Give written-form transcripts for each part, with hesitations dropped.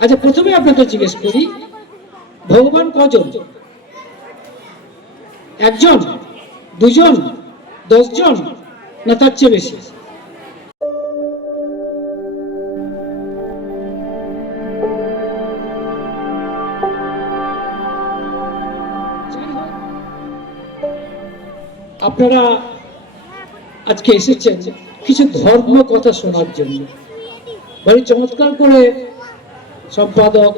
আচ্ছা, প্রথমে আপনাকে জিজ্ঞেস করি, ভগবান কজন? একজন, দুজন, 10 জন, না তার চেয়ে বেশি? আপনারা আজকে এসেছেন কিছু ধর্ম কথা শোনার জন্য। ভারী চমৎকার করে সম্পাদক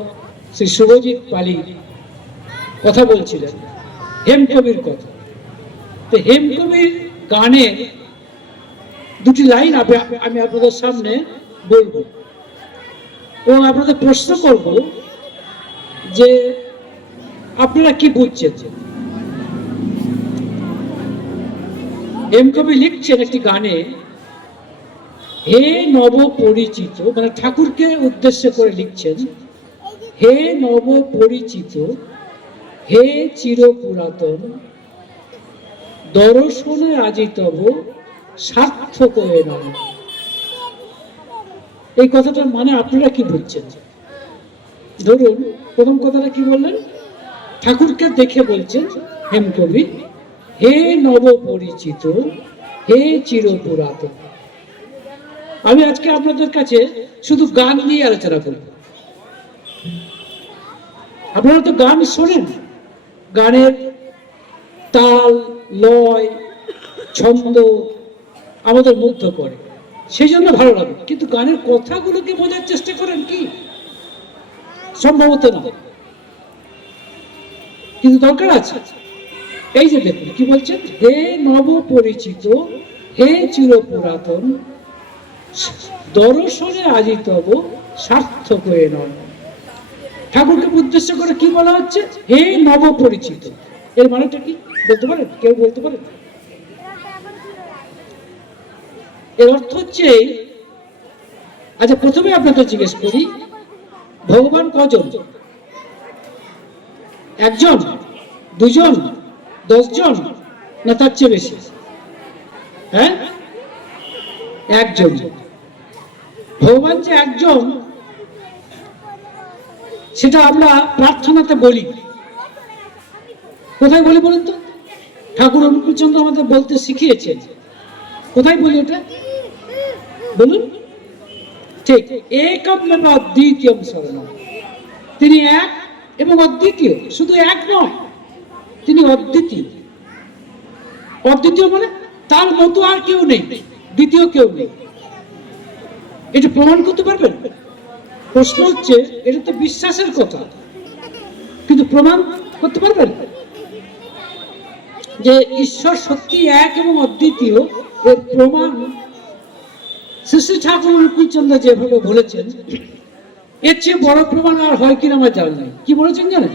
শ্রী শুভজিৎ পালি কথা বলছিলেন হেমকবির কথা। তো হেমকবির গানের দুটি লাইন আমি আপনাদের সামনে বলবো এবং আপনাদের প্রশ্ন করব যে আপনারা কি বুঝছেন। হেমকবি লিখছেন একটি গানে, হে নব পরিচিত, মানে ঠাকুরকে উদ্দেশ্য করে লিখছেন, হে নব পরিচিত, হে চির পুরাতন, দর্শনে আজি তব সার্থক হয়ে নয়। এই কথাটার মানে আপনারা কি বুঝছেন? ধরুন প্রথম কথাটা কি বললেন, ঠাকুরকে দেখে বলছেন হেমকবি, হে নব পরিচিত, হে চির পুরাতন। আমি আজকে আপনাদের কাছে শুধু গান নিয়ে আলোচনা করব। আপনারা তো গান শোনেন, গানের তাল, লয়, ছন্দ আমাদের মুগ্ধ করে, সেই জন্য ভালো লাগে। কিন্তু গানের কথাগুলোকে বোঝার চেষ্টা করেন কি? সম্ভবত না, কিন্তু দরকার আছে। এই যে দেখুন কি বলছেন, হে নব পরিচিত, হে চির পুরাতন, দর্শনে আজি তব সার্থক হয়ে নয়। ঠাকুরকে উদ্দেশ্য করে কি বলা হচ্ছে? হে নব পরিচিত। এর মানেটা কি বলতে পারেন? কেউ বলতে পারেন? এর অর্থ হচ্ছে, আচ্ছা প্রথমে আপনাকে জিজ্ঞেস করি, ভগবান কজন? একজন, দুজন, 10 জন, না তার চেয়ে বেশি? হ্যাঁ, একজন। ভগবান যে একজন সেটা আমরা প্রার্থনাতে বলি। কোথায় বলি বলুন তো? ঠাকুর অনুকূলচন্দ্র আমাদের বলতে শিখিয়েছেন। কোথায় বলি ওটা বলুন? ঠিক, একম মেবা দ্বিতীয়ম শরণম। তিনি এক এবং অদ্বিতীয়। শুধু এক নয়, তিনি অদ্বিতীয়। অদ্বিতীয় মানে তার মতো আর কেউ নেই, দ্বিতীয় কেউ নেই। এটা প্রমাণ করতে পারবেন? প্রশ্ন হচ্ছে, এটা তো বিশ্বাসের কথা, কিন্তু প্রমাণ করতে পারবেন যে ঈশ্বর সত্যি এক এবং অদ্বিতীয়? এর প্রমাণ শ্রী শ্রী ঠাকুর অনুকূলচন্দ্র যেভাবে বলেছেন, এর চেয়ে বড় প্রমাণ আর হয় কিনা আমার জানা নেই। কি বলেছেন জানেন?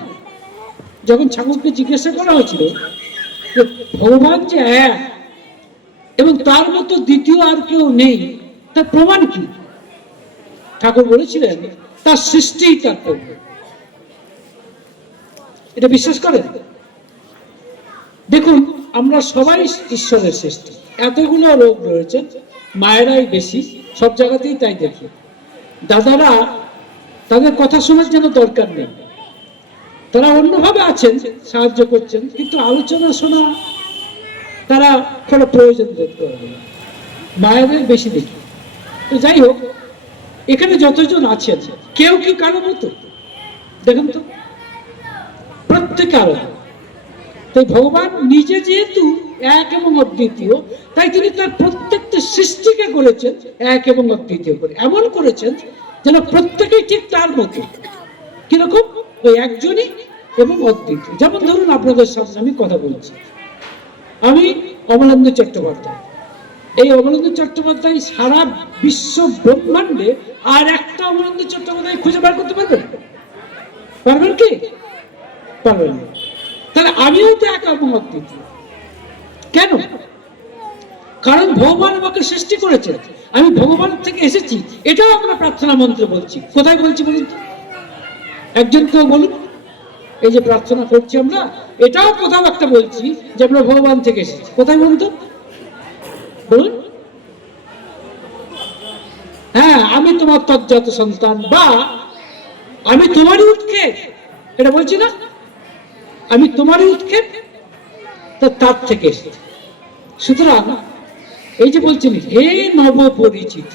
যখন ঠাকুরকে জিজ্ঞাসা করা হয়েছিল যে ভগবান যে এক এবং তার মতো দ্বিতীয় আর কেউ নেই, তার প্রমাণ কি? ঠাকুর বলেছিলেন, তার সৃষ্টিই তার প্রমাণ। এটা বিশ্বাস করেন? দেখুন, আমরা সবাই ঈশ্বরের সৃষ্টি। এতগুলো রোগ রয়েছে, মায়েরাই বেশি, সব জায়গাতেই তাই দেখি। দাদারা, তাদের কথা শোনার যেন দরকার নেই, তারা অন্যভাবে আছেন, সাহায্য করছেন, কিন্তু আলোচনা শোনা তারা কোনো প্রয়োজন বোধ করে না। মায়েদের বেশি দেখি। তো যাই হোক, এখানে যতজন আছেন কেউ কি কারো মতো? দেখুন তো, প্রত্যেকে আলাদা। তাই ভগবান নিজে যেহেতু এক এবং অদ্বিতীয়, তাই তিনি তার প্রত্যেকটা সৃষ্টিকে করেছেন এক এবং অদ্বিতীয় করে। এমন করেছেন যেন প্রত্যেকেই ঠিক তার মতো। কিরকম? ওই একজনই এবং অদ্বিতীয়। যেমন ধরুন, আপনাদের সামনে আমি কথা বলছি, আমি অমলেন্দু চট্টোপাধ্যায়। এই অমলেন্দু চট্টোপাধ্যায় সারা বিশ্ব ব্রহ্মাণ্ডে আর একটা অমলেন্দু চট্টোপাধ্যায় খুঁজে বার করতে পারবেন? পারবেন কি? পারবেন না। তাহলে আমিও তো এক এবং অদ্বিতীয়। কেন? কারণ ভগবান আমাকে সৃষ্টি করেছে, আমি ভগবান থেকে এসেছি। এটাও আমরা প্রার্থনা মন্ত্র বলছি। কোথায় বলছি বলুন তো? একজন কেউ বলুন। এই যে প্রার্থনা করছি আমরা, এটাও কোথাও একটা বলছি যে আমরা ভগবান থেকে এসেছি। কোথায় বলুন তো? বলুন। হ্যাঁ, আমি তোমার তজ্জাত সন্তান, বা আমি তোমারই উৎক্ষেপ, এটা বলছি না, আমি তোমারই উৎক্ষেপ, তার থেকে এসেছে। সুতরাং এই যে বলছেন হে নব পরিচিত,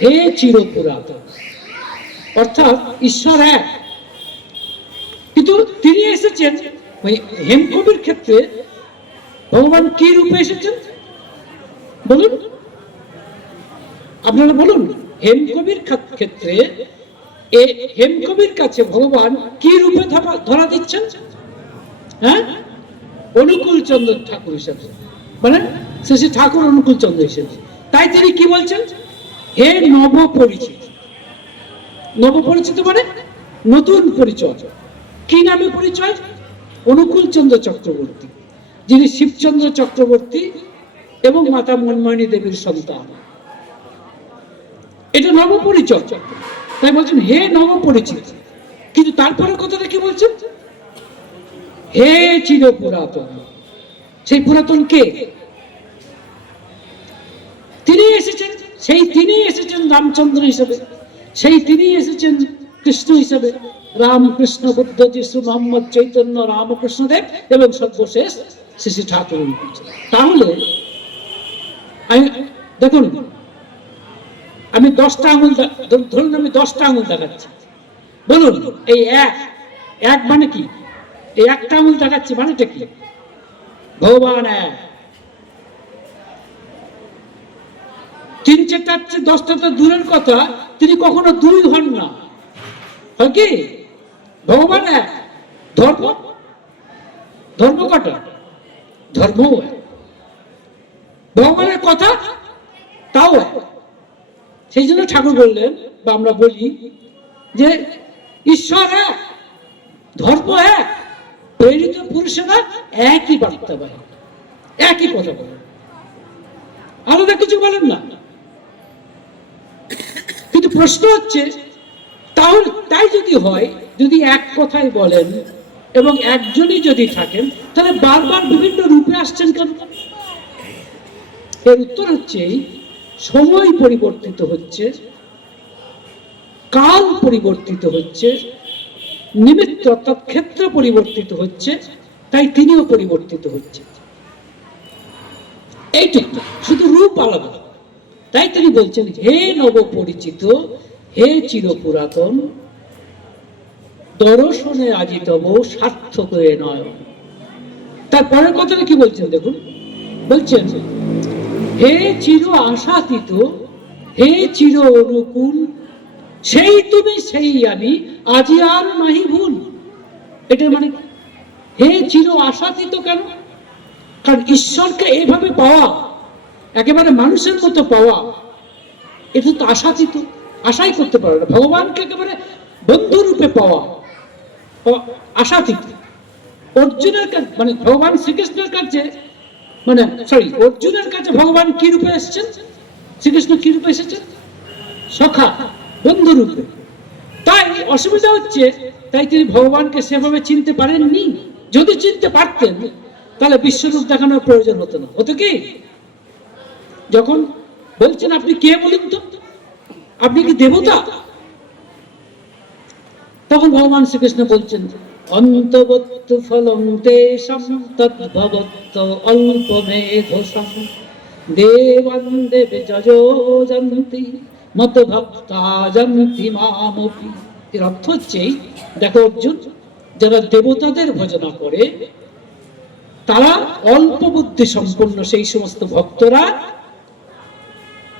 হে চিরপুরাতন, অর্থাৎ ঈশ্বর এক, কিন্তু তিনি এসেছেন হেমকবির ক্ষেত্রে ভগবান কি রূপে এসেছেন বলুন, আপনারা বলুন। হেমকবির ক্ষেত্রে হেমকবির কাছে ভগবান কি রূপে ধরা দিচ্ছেন? হ্যাঁ, অনুকূল চন্দ্র ঠাকুর হিসেবে, মানে শ্রী ঠাকুর অনুকূল চন্দ্র হিসেবে। তাই তিনি কি বলছেন? হে নব পরিচিত। নব পরিচিত মানে নতুন পরিচয়। কি নামে পরিচয়? অনুকূল চন্দ্র চক্রবর্তী, যিনি শিবচন্দ্র চক্রবর্তী এবং মাতা মনমোহিনী দেবীর সন্তান। এটা নব পরিচয়। তাই বলছেন হে নব পরিচিত। কিন্তু তারপরে কথাটা কি বলছেন? হে চির পুরাতন। সেই পুরাতন কে? তিনি এসেছেন, সেই তিনি এসেছেন রামচন্দ্র হিসেবে, সেই তিনি এসেছেন কৃষ্ণ হিসেবে, রাম কৃষ্ণ বুদ্ধ যিশু মোহাম্মদ চৈতন্য রামকৃষ্ণদেব এবং সর্বশেষ শ্রী ঠাকুর। তাহলে দেখুন, আমি 10টা আঙুল, ধরুন আমি 10টা আঙুল দেখাচ্ছি, বলুন এই এক মানে কি? এই একটা আঙুল দেখাচ্ছি মানেটা কি? ভগবান এক। 3, 4, 10টা তো দূরের কথা, তিনি কখনো 2 হন না। হয় কি? ভগবান এক। ধর্ম কটা? ধর্ম এক। ভগবানের কথা তাও এক। সেই জন্য ঠাকুর বললেন, বা আমরা বলি যে ঈশ্বর এক, ধর্ম এক, প্রেরিত পুরুষেরা একই বার্তা বলে, একই কথা বলে, আলাদা কিছু বলেন না। কিন্তু প্রশ্ন হচ্ছে, তাহলে তাই যদি হয়, যদি এক কথাই বলেন এবং একজনই যদি থাকেন, তাহলে বারবার বিভিন্ন রূপে আসছেন কেন? এর উত্তর হচ্ছে সময় পরিবর্তিত হচ্ছে, কাল পরিবর্তিত হচ্ছে, নিমিত্ত অর্থাৎ ক্ষেত্র পরিবর্তিত হচ্ছে, তাই তিনিও পরিবর্তিত হচ্ছে। এইটুকু, শুধু রূপ আলাদা। তাই তিনি বলছেন হে নব পরিচিত, হে চির পুরাতন, দর্শনে আজি তব সার্থক হয়ে নয়। তারপরের কথাটা কি বলছেন দেখুন, বলছেন হে চির আশাতীত, হে চির অনুকূল, সেই তুমি সেই আমি, আজি আর নাহি ভুল। এটা মানে হে চির আশাতীত কেন? কারণ ঈশ্বরকে এইভাবে পাওয়া, একেবারে মানুষের মতো পাওয়া, এটা তো আশাতীত, আশাই করতে পারে না। ভগবানকে একেবারে বন্ধুরূপে পাওয়া আশাতীত। অর্জুনের কাছে, মানে ভগবান শ্রীকৃষ্ণের কাছে, মানে সরি, অর্জুনের কাছে ভগবান কি রূপে এসেছেন? শ্রীকৃষ্ণ কি রূপে এসেছেন? সখা, বন্ধু রূপে। তাই অসুবিধা হচ্ছে, তাই তিনি ভগবানকে সেভাবে চিনতে পারেননি। যদি চিনতে পারতেন তাহলে বিশ্বরূপ দেখানোর প্রয়োজন হতো না। হতো কি? যখন বলছেন আপনি কে বলুন তো, আপনি কি দেবতা? তখন ভগবান শ্রীকৃষ্ণ বলছেন অন্তবত্তু ফলং তেষাং তদ্ভবত্ত অল্পমেধসাং দেবান দেবে যজো যন্তি মদ্ভক্তা যন্তি মামপি। এর অর্থ হচ্ছে, দেখো অর্জুন, যারা দেবতাদের ভজনা করে তারা অল্প বুদ্ধি সম্পন্ন, সেই সমস্ত ভক্তরা,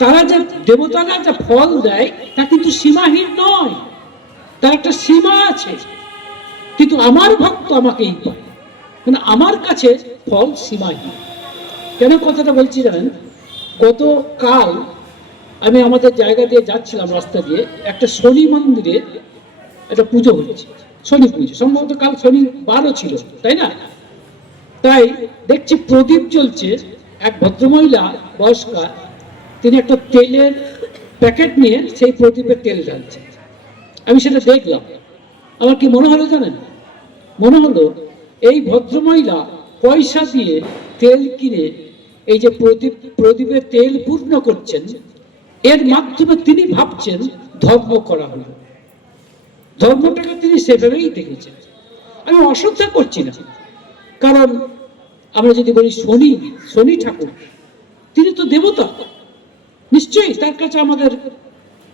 তারা যে দেবতারা যা ফল দেয় তা কিন্তু সীমাহীন নয়, তার একটা সীমা আছে। কিন্তু আমার ভক্ত আমাকেই পায়, মানে আমার কাছে ফল সীমাহীন। কেন কথাটা বলছি জানেন? গতকাল আমি আমাদের জায়গা দিয়ে যাচ্ছিলাম, রাস্তা দিয়ে, একটা শনি মন্দিরে একটা পুজো হচ্ছে, শনি পুজো, সম্ভবত কাল শনিবারও ছিল, তাই না? তাই দেখছি প্রদীপ জ্বলছে। এক ভদ্রমহিলা বয়স্কা, তিনি একটা তেলের প্যাকেট নিয়ে সেই প্রদীপে তেল ঢালছে। আমি সেটা দেখলাম, আমার কি মনে হলো জানেন? মনে হলো এই ভদ্রমহিলা পয়সা দিয়ে তেল কিনে এই যে প্রদীপে তেল পূর্ণ করছেন, এর মাধ্যমে তিনি ভাবছেন ধর্ম করা হলো। ধর্মটাকে তিনি সেভাবেই দেখেছেন। আমি অশ্রদ্ধা করছি না, কারণ আমরা যদি বলি শনি ঠাকুর, তিনি তো দেবতা, নিশ্চয়ই তার কাছে আমাদের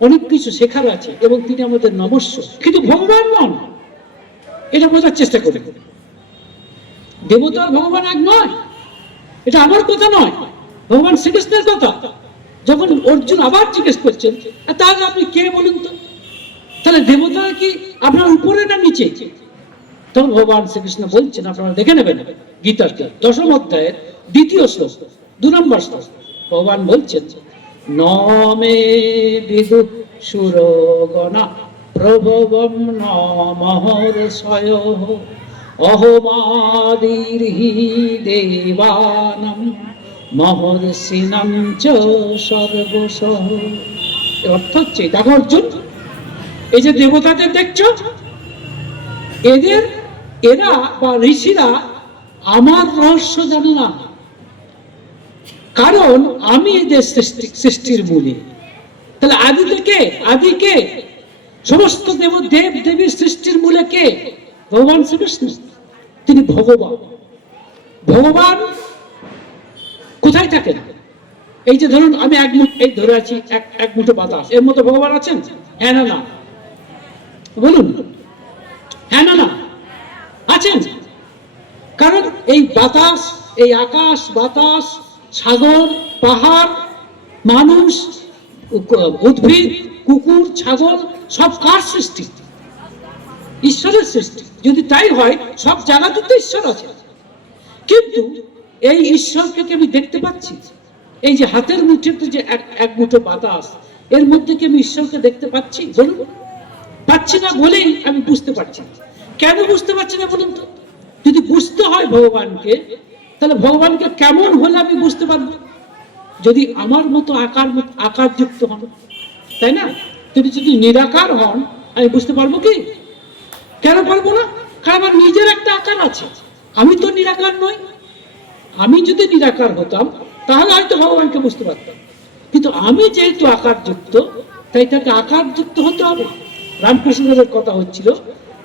অনেক কিছু শেখার আছে এবং তিনি আমাদের নমস্য, কিন্তু ভগবান নন, এটা বোঝার চেষ্টা করে। দেবতা আর ভগবান এক নয়, এটা আমার কথা নয়, ভগবান শ্রীকৃষ্ণের কথা। যখন অর্জুন আবার জিজ্ঞেস করছেন, তাহলে আপনি কে বলুন তো, তাহলে দেবতা কি আপনার উপরে না নিচে? তখন ভগবান শ্রীকৃষ্ণ বলছেন, আপনারা দেখে নেবেন গীতাতে 10ম অধ্যায়ের 2য় শ্লোক, 2 নম্বর শ্লোক। ভগবান বলছেন, নমে বিদু সুরগণা প্রভবম নমহর্ষয় অহমাদির্হি দেবানাম মহর্ষিণাম চ সর্বশঃ। অর্থ হচ্ছে, দেখো অর্জুন, এই যে দেবতাদের দেখছো, এরা বা ঋষিরা আমার রহস্য জানে না, কারণ আমি এদের সৃষ্টির মূলে। তাহলে আদি কে? সমস্ত দেব দেবীর সৃষ্টির মূলে কে? ভগবান শ্রীকৃষ্ণ, তিনি ভগবান। ভগবান কোথায় থাকেন? এই যে ধরুন আমি এই ধরে আছি এক মুঠো বাতাস, এর মধ্যে ভগবান আছেন? হ্যাঁ না না বলুন, হ্যাঁ না না আছেন। কারণ এই বাতাস, এই আকাশ বাতাস, সাগর, পাহাড়, মানুষ, উদ্ভিদ, কুকুর, ছাগল, সব কার সৃষ্টি? ঈশ্বরের সৃষ্টি। যদি তাই হয়, সব জায়গাতে তো ঈশ্বর আছে, কিন্তু এই ঈশ্বরকে কি আমি দেখতে পাচ্ছি? এই যে হাতের মুঠোতে যে এক মুঠো বাতাস, এর মধ্যে কি আমি ঈশ্বরকে দেখতে পাচ্ছি? বলুন, পাচ্ছি না বলেই আমি বুঝতে পারছি। কেন বুঝতে পারছি না বলুন তো? যদি বুঝতে হয় ভগবানকে, তাহলে ভগবানকে কেমন হলে আমি বুঝতে পারবো? যদি আমার মতো আকারযুক্ত হন, তাই না? তিনি যদি নিরাকার হন, আমি বুঝতে পারবো কি? কেন পারবো না? কারণ আমার নিজের একটা আকার আছে, আমি তো নিরাকার নই। আমি যদি নিরাকার হতাম, তাহলে হয়তো ভগবানকে বুঝতে পারতাম, কিন্তু আমি যেহেতু আকারযুক্ত, তাই তাকে আকারযুক্ত হতে হবে। রামকৃষ্ণদেবের কথা হচ্ছিল,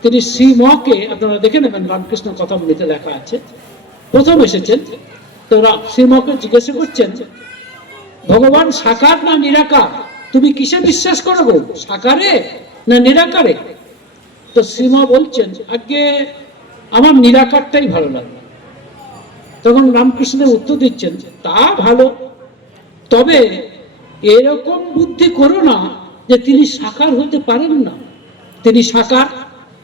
তিনি শ্রীমকে, আপনারা দেখে নেবেন রামকৃষ্ণ কথামৃতে লেখা আছে, প্রথম এসেছেন। তো শ্রীমকে জিজ্ঞাসা করছেন, ভগবান সাকার না নিরাকার? তুমি কিসে বিশ্বাস করো গো, সাকারে না নিরাকারে? তো শ্রীম বলছেন, আগে আমার নিরাকারটাই ভালো লাগে। তখন রামকৃষ্ণের উত্তর দিচ্ছেন, তা ভালো, তবে এরকম বুদ্ধি করো না যে তিনি সাকার হতে পারেন না। তিনি সাকার,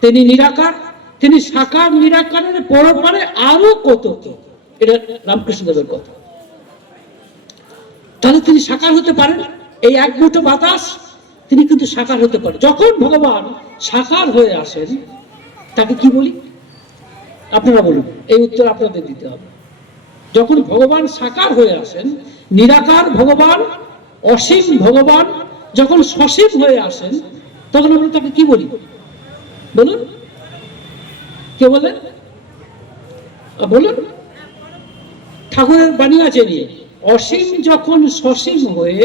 তিনি নিরাকার, তিনি সাকার নিরাকারের পরপারে আরো কত কি। এটা রামকৃষ্ণদেবের কথা। তাহলে তিনি সাকার হতে পারেন, এই এক মুঠো বাতাস, তিনি কিন্তু সাকার হতে পারেন। যখন ভগবান সাকার হয়ে আসেন, তাকে কি বলি? আপনারা বলুন, এই উত্তর আপনাদের দিতে হবে। যখন ভগবান সাকার হয়ে আসেন, নিরাকার ভগবান, অসীম ভগবান যখন সসীম হয়ে আসেন, তখন আমরা তাকে কি বলি? বলুন, কে বলেন? বলুন। ঠাকুরের বাণী আছে নিয়ে, অসীম যখন সসীম হয়ে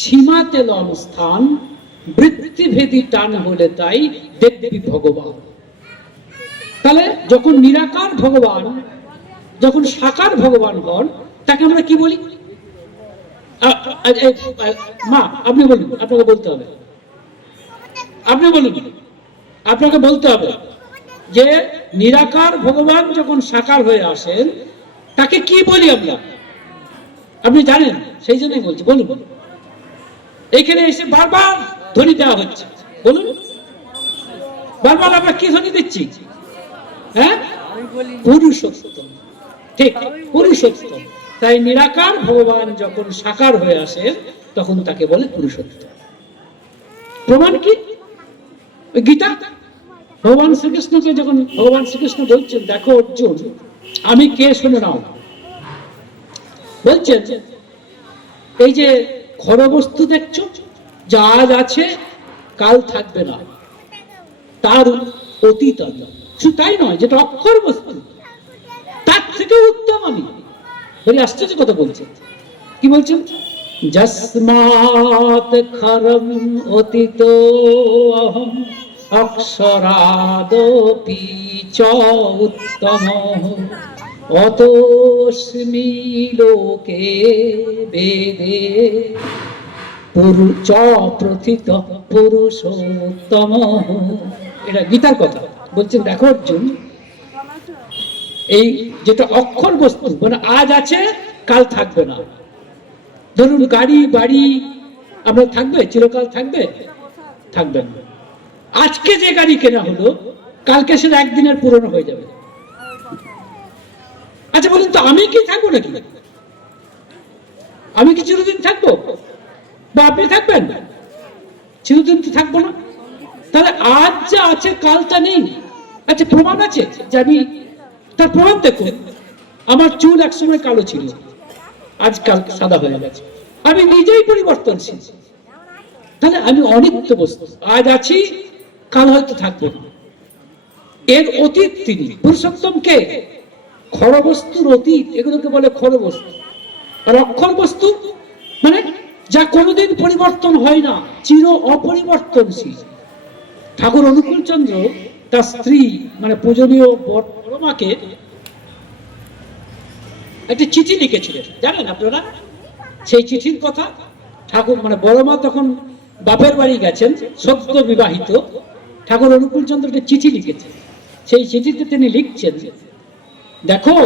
সীমাতে লন স্থান, বৃত্তিভেদী টান হলে তাই দেখবি ভগবান। তাহলে যখন নিরাকার ভগবান, যখন সাকার ভগবান হন, তাকে আমরা কি বলি? মা আপনি বলুন, আপনাকে বলতে হবে, আপনি বলুন, আপনাকে বলতে হবে যে নিরাকার ভগবান যখন সাকার হয়ে আসেন, তাকে কি বলি আমরা? আপনি জানেন, সেই জন্যই বলছি, বলুন। এখানে এসে বারবার ধ্বনি দেওয়া হচ্ছে, বলুন, বারবার আমরা কি ধ্বনি দিচ্ছি? হ্যাঁ, পুরুষোত্তম। ঠিক, পুরুষোত্তম। তাই নিরাকার ভগবান যখন সাকার হয়ে আসেন, তখন তাকে বলে পুরুষোত্তম। প্রমাণ কি? গীতা। ভগবান শ্রীকৃষ্ণকে যখন ভগবান শ্রীকৃষ্ণ বলছেন, দেখো অর্জুন, আমি কে শুনে নাও। বলছেন, এই যে ঘরবস্তু দেখছো, যা আজ আছে কাল থাকবে না, তার অতীত। শুধু তাই নয়, যেটা অক্ষর বস্তু, তার থেকে উত্তম আমি। বলি আশ্চর্য কথা বলছেন। কি বলছেন? যস্মাৎ খরম অতীত অহম অক্ষরাদপি চ উত্তম অতস্মি লোকে বেদে চ প্রথিত পুরুষোত্তম। এটা গীতার কথা বলছেন। দেখো অর্জুন, এই যেটা অক্ষর বস্তু মানে আজ আছে কাল থাকবে না। ধরুন গাড়ি বাড়ি আমরা থাকবে, চিরকাল থাকবে? থাকবে না। আজকে যে গাড়ি কেনা হলো কালকে সেটা একদিনের পুরনো হয়ে যাবে। আচ্ছা বলুন তো, আমি কি থাকবো নাকি? আমি কি চিরদিন থাকবো? বা আপনি থাকবেন? চিরদিন তো থাকবো না। তাহলে আজ যা আছে কাল তা নেই। আচ্ছা প্রমাণ আছে যে আমি, তার প্রমাণ দেখুন, আমার চুল একসময় কালো ছিল, আজকাল সাদা হয়ে গেছে। আমি নিজেই পরিবর্তনশীল। তাহলে আমি অনিত্য বস্তু, আজ আছি কাল হয়তো থাকবো না। এর অতীত তিনি পুরুষোত্তম কে? ক্ষর বস্তুর অতীত, এগুলোকে বলে ক্ষর বস্তু। আর অক্ষর বস্তু মানে যা কোনোদিন পরিবর্তন হয় না, চির অপরিবর্তনশীল। ঠাকুর অনুকূল চন্দ্র তার স্ত্রী মানে পূজনীয় বড়মাকে একটা চিঠি লিখেছিলেন, জানেন আপনারা? সেই চিঠির কথা ঠাকুর মানে বড়মা তখন বাপের বাড়ি গেছেন, সদ্য বিবাহিত। ঠাকুর অনুকূল চন্দ্র একটা চিঠি লিখেছেন। সেই চিঠিতে তিনি লিখছেন, দেখো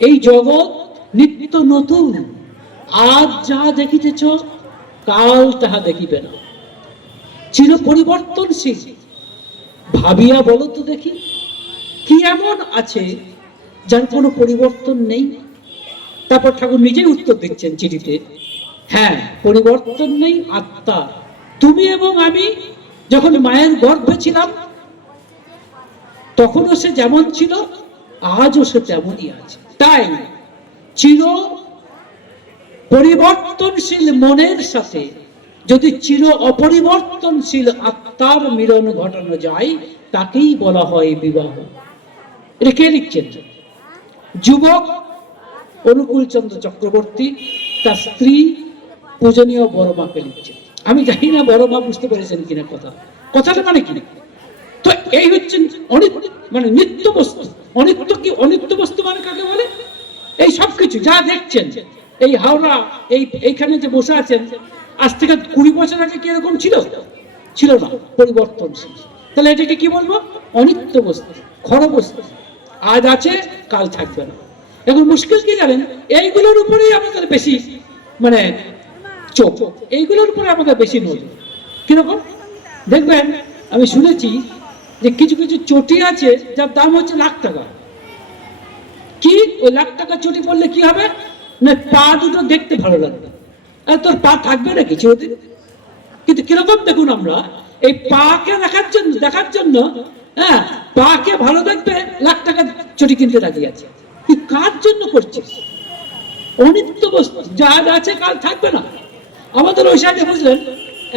এই জগৎ নিত্য নতুন, আজ যা দেখিতেছ কাল তাহা দেখিবে না, চির পরিবর্তনশীল। ভাবিয়া বলো তো দেখি, কি এমন আছে যার কোনো পরিবর্তন নেই? তারপর ঠাকুর নিজেই উত্তর দিচ্ছেন চিঠিতে, হ্যাঁ পরিবর্তন নেই আত্মা। তুমি এবং আমি যখন মায়ের গর্ভে ছিলাম তখনও সে যেমন ছিল, আজও সে তেমনই আছে। তাই চির পরিবর্তনশীল মনের সাথে যদি চির অপরিবর্তনশীল আত্মার মিলন ঘটানো যায়, তাকেই বলা হয় বিবাহ। এটা কে লিখছেন? যুবক অনুকূল চন্দ্র চক্রবর্তী তার স্ত্রী পূজনীয় বড়মাকে লিখছেন। আমি জানি না বড়মা বুঝতে পেরেছেন কিনা কথাটা মানে কি। তো এই হচ্ছেন অনিত্য মানে নিত্য বস্তু। অনিত্য কি? অনিত্য বস্তু মানে কাকে বলে? এই সবকিছু যা দেখছেন, এই হাওড়া, এইখানে যে বসে আছেন, আজ থেকে 20 বছর আগে কি এরকম ছিল? ছিল না, পরিবর্তনশীল। তাহলে এটাকে কি বলবো? অনিত্য বস্তু, ক্ষর বস্তু। আজ আছে কাল থাকবে না। এখন মুশকিল কি জানেন? এইগুলোর উপরেই আমাদের বেশি মানে চোখ, এইগুলোর উপরে আমাদের বেশি নজর। কিরকম দেখবেন, আমি শুনেছি যে কিছু কিছু চটি আছে যার দাম হচ্ছে লাখ টাকা। কি ওই লাখ টাকা চটি পড়লে কি হবে না, পা দুটো দেখতে ভালো লাগবে। আর তোর পা থাকবে না কিছু ওদিন। কিন্তু কিরকম দেখুন, আমরা এই পাকে দেখার জন্য হ্যাঁ পাকে ভালো দেখবে লাখ টাকা চটি কিনতে রাজি আছে। তুই কার জন্য করছিস? অনিত্য বস্তু, যা আছে কাল থাকবে না। আমাদের ওই সাইডে বুঝলেন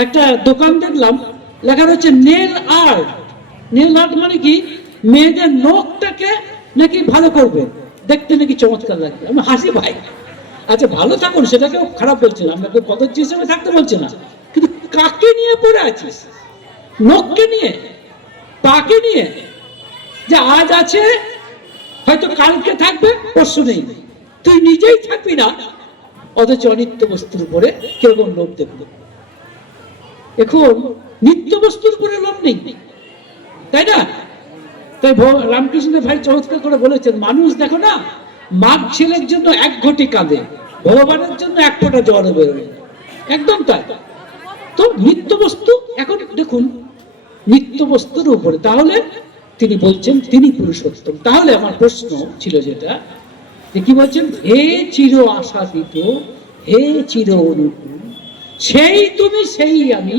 একটা দোকান দেখলাম, লেখা রয়েছে নেল আর্ট। নেল আর্ট মানে কি? মেয়েদের নখটাকে নাকি ভালো করবে, দেখতে নাকি চমৎকার লাগবে। আমি হাসি ভাই, আচ্ছা ভালো থাকুন, সেটাকেও খারাপ বলছি না, আমরা কদর্য হিসেবে থাকতে বলছি না, কিন্তু কাকে নিয়ে পড়ে আছিস? নখকে নিয়ে, পাকে নিয়ে, যে আজ আছে হয়তো কালকে থাকবে, পরশু নেই। তুই নিজেই থাকবি না, অথচ অনিত্য বস্তুর উপরে কিরকম লোভ দেখলো। এখন নিত্য বস্তুর উপরে লোভ নেই, তাই না? তাই রামকৃষ্ণ ভাই চমৎকার করে বলেছেন, মানুষ দেখো না, মাঘ ছেলের জন্য 1 ঘটি কাঁদে, ভগবানের জন্য 1 ফোঁটা জল বেরোয়। একদম তাই। তো নিত্য বস্তু, এখন দেখুন নিত্য বস্তুর উপরে, তাহলে তিনি বলছেন তিনি পুরুষোত্তম। তাহলে আমার প্রশ্ন ছিল যেটা, যে কি বলছেন, হে চির আশাতীত, হে চির অনুকূল, সেই তুমি সেই আমি,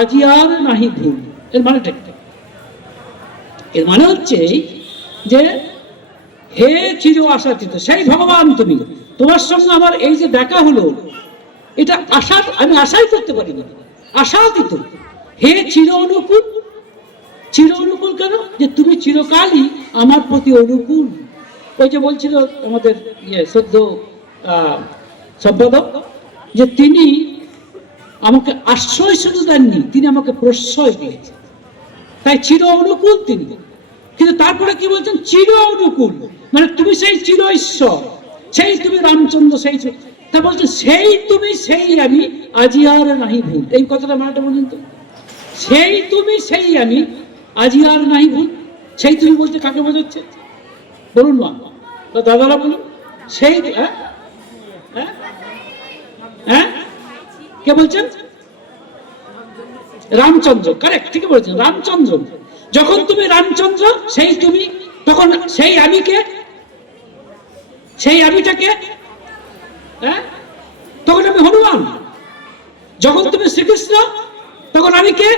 আজি আর নাহি ভুল। এর মানেটা কি? এর মানে হচ্ছে যে হে চির আশাতীত, সেই ভগবান তুমি, তোমার সঙ্গে আমার এই যে দেখা হলো, এটা আশা, আমি আশাই করতে পারি না, আশাতীত। হে চির অনুকূল, চির অনুকূল কেন? যে তুমি চিরকালই আমার প্রতি অনুকূল। ওই যে বলছিল আমাদের সদ্য সম্পাদক, যে তিনি আমাকে আশ্রয় শুধু দেননি, তিনি আমাকে প্রশ্রয় দিয়েছেন। তাই চির অনুকূল তিনি। কিন্তু তারপরে কি বলছেন? চির অনুকূল, মানে তুমি সেই চির ঈশ্বর, সেই তুমি রামচন্দ্র, সেই তা বলছেন সেই তুমি সেই আমি, আজি আর নাহি ভুল। এই কথাটা মানেটা বলুন তো, সেই তুমি সেই আমি, আজি আর নাহি ভুল। সেই তুমি বলতে কাকে বোঝাচ্ছে বলুন মা, দাদারা বলুন। সেই হ্যাঁ হ্যাঁ হ্যাঁ কে বলছেন? রামচন্দ্র, কারেক্ট, ঠিক বলছেন, রামচন্দ্র। যখন তুমি রামচন্দ্র সেই তুমি, তখন সেই আমি কে? সেই আমিটাকে, হ্যাঁ, তখন আমি হনুমান। যখন তুমি শ্রীকৃষ্ণ তখন আমি কে?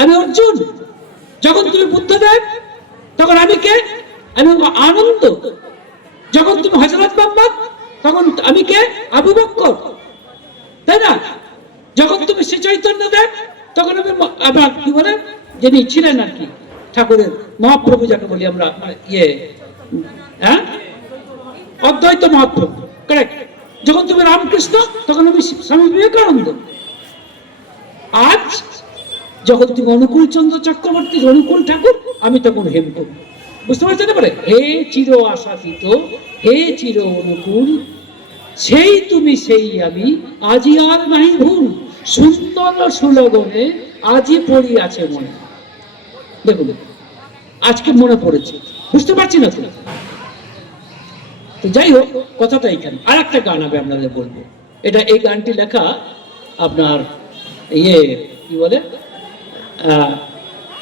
আমি অর্জুন। যখন তুমি বুদ্ধদেব তখন আমি কে? আমি আনন্দ। যখন তুমি হযরত মুহাম্মদ তখন আমি কে? আবু বকর, তাই না? যখন তুমি শ্রী চৈতন্য দেব তখন আমি আবার কি বলে যিনি ছিলেন আর কি ঠাকুরের মহাপ্রভু, যাকে বলি আমরা ইয়ে, হ্যাঁ, অদ্বৈত মহাপ্রভু, কারেক্ট। যখন তুমি রামকৃষ্ণ তখন আমি স্বামী বিবেকানন্দ। আজ যখন তুমি অনুকূল চন্দ্র চক্রবর্তী, অনুকূল ঠাকুর, আমি তখন হেমকূট। বুঝতে পারছেন? পারে হে চির আশাতীত, হে চির অনুকূল, সেই তুমি সেই আমি, আজি আর নাহি ভুল, সুন্দর সুলগনে আজি পড়িয়াছে মনে। দেখুন আজকে মনে পড়েছে, বুঝতে পারছি না তো যাই হোক, কথাটা এইখানে। আর একটা গান আমি আপনাদের বলবো, এটা এই গানটি লেখা আপনার ইয়ে কি বলে,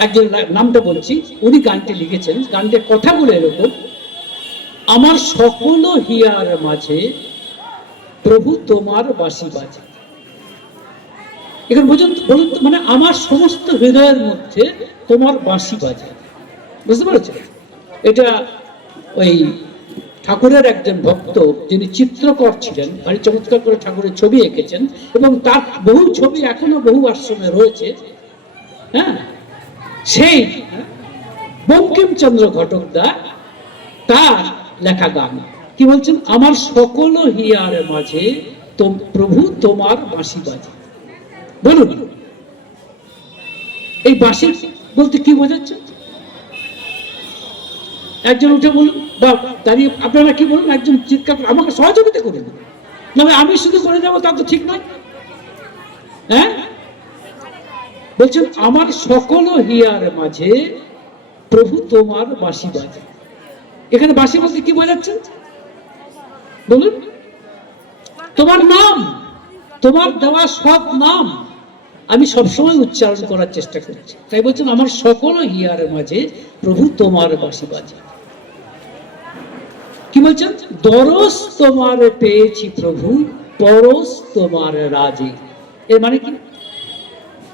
একজন নামটা বলছি, উনি গানটি লিখেছেন। গানটির কথাগুলো এরকম: আমার সকল হিয়ার মাঝে প্রভু তোমার বাঁশি বাজে। এখন বলুন তো, মানে আমার সমস্ত হৃদয়ের মধ্যে তোমার বাঁশি বাজে। বুঝতে পারছেন? এটা ওই ঠাকুরের একজন ভক্ত, যিনি চিত্রকর ছিলেন, ভারী চমৎকার করে ঠাকুরের ছবি এঁকেছেন, এবং তার বহু ছবি এখনো বহু আশ্রমে রয়েছে, হ্যাঁ, সেই বঙ্কিমচন্দ্র ঘটকদার তার লেখা গান। কি বলছেন? আমার সকল হিয়ার মাঝে প্রভু তোমার বাঁশি বাজে। বলুন এই বাঁশি বলতে কি বোঝাচ্ছে? একজন উঠে বলুন, বা দাঁড়িয়ে আপনারা কি বলুন, একজন চিৎকার করে আমাকে সহযোগিতা করুন, নাহলে আমি শুধু করে যাবো তা তো ঠিক নয়। হ্যাঁ, বলছেন আমার সকল হিয়ার মাঝে প্রভু তোমার বাঁশি বাজে। এখানে বাঁশি বলতে কি বোঝাচ্ছে বলুন? তোমার নাম, তোমার দেওয়া সব নাম আমি সবসময় উচ্চারণ করার চেষ্টা করছি। তাই বলছেন আমার সকল হিয়ার মাঝে প্রভু তোমার বাঁশি বাজে। কি বলছেন? দরস তোমার পেয়েছি প্রভু, পরশ তোমার রাজে। এর মানে কি?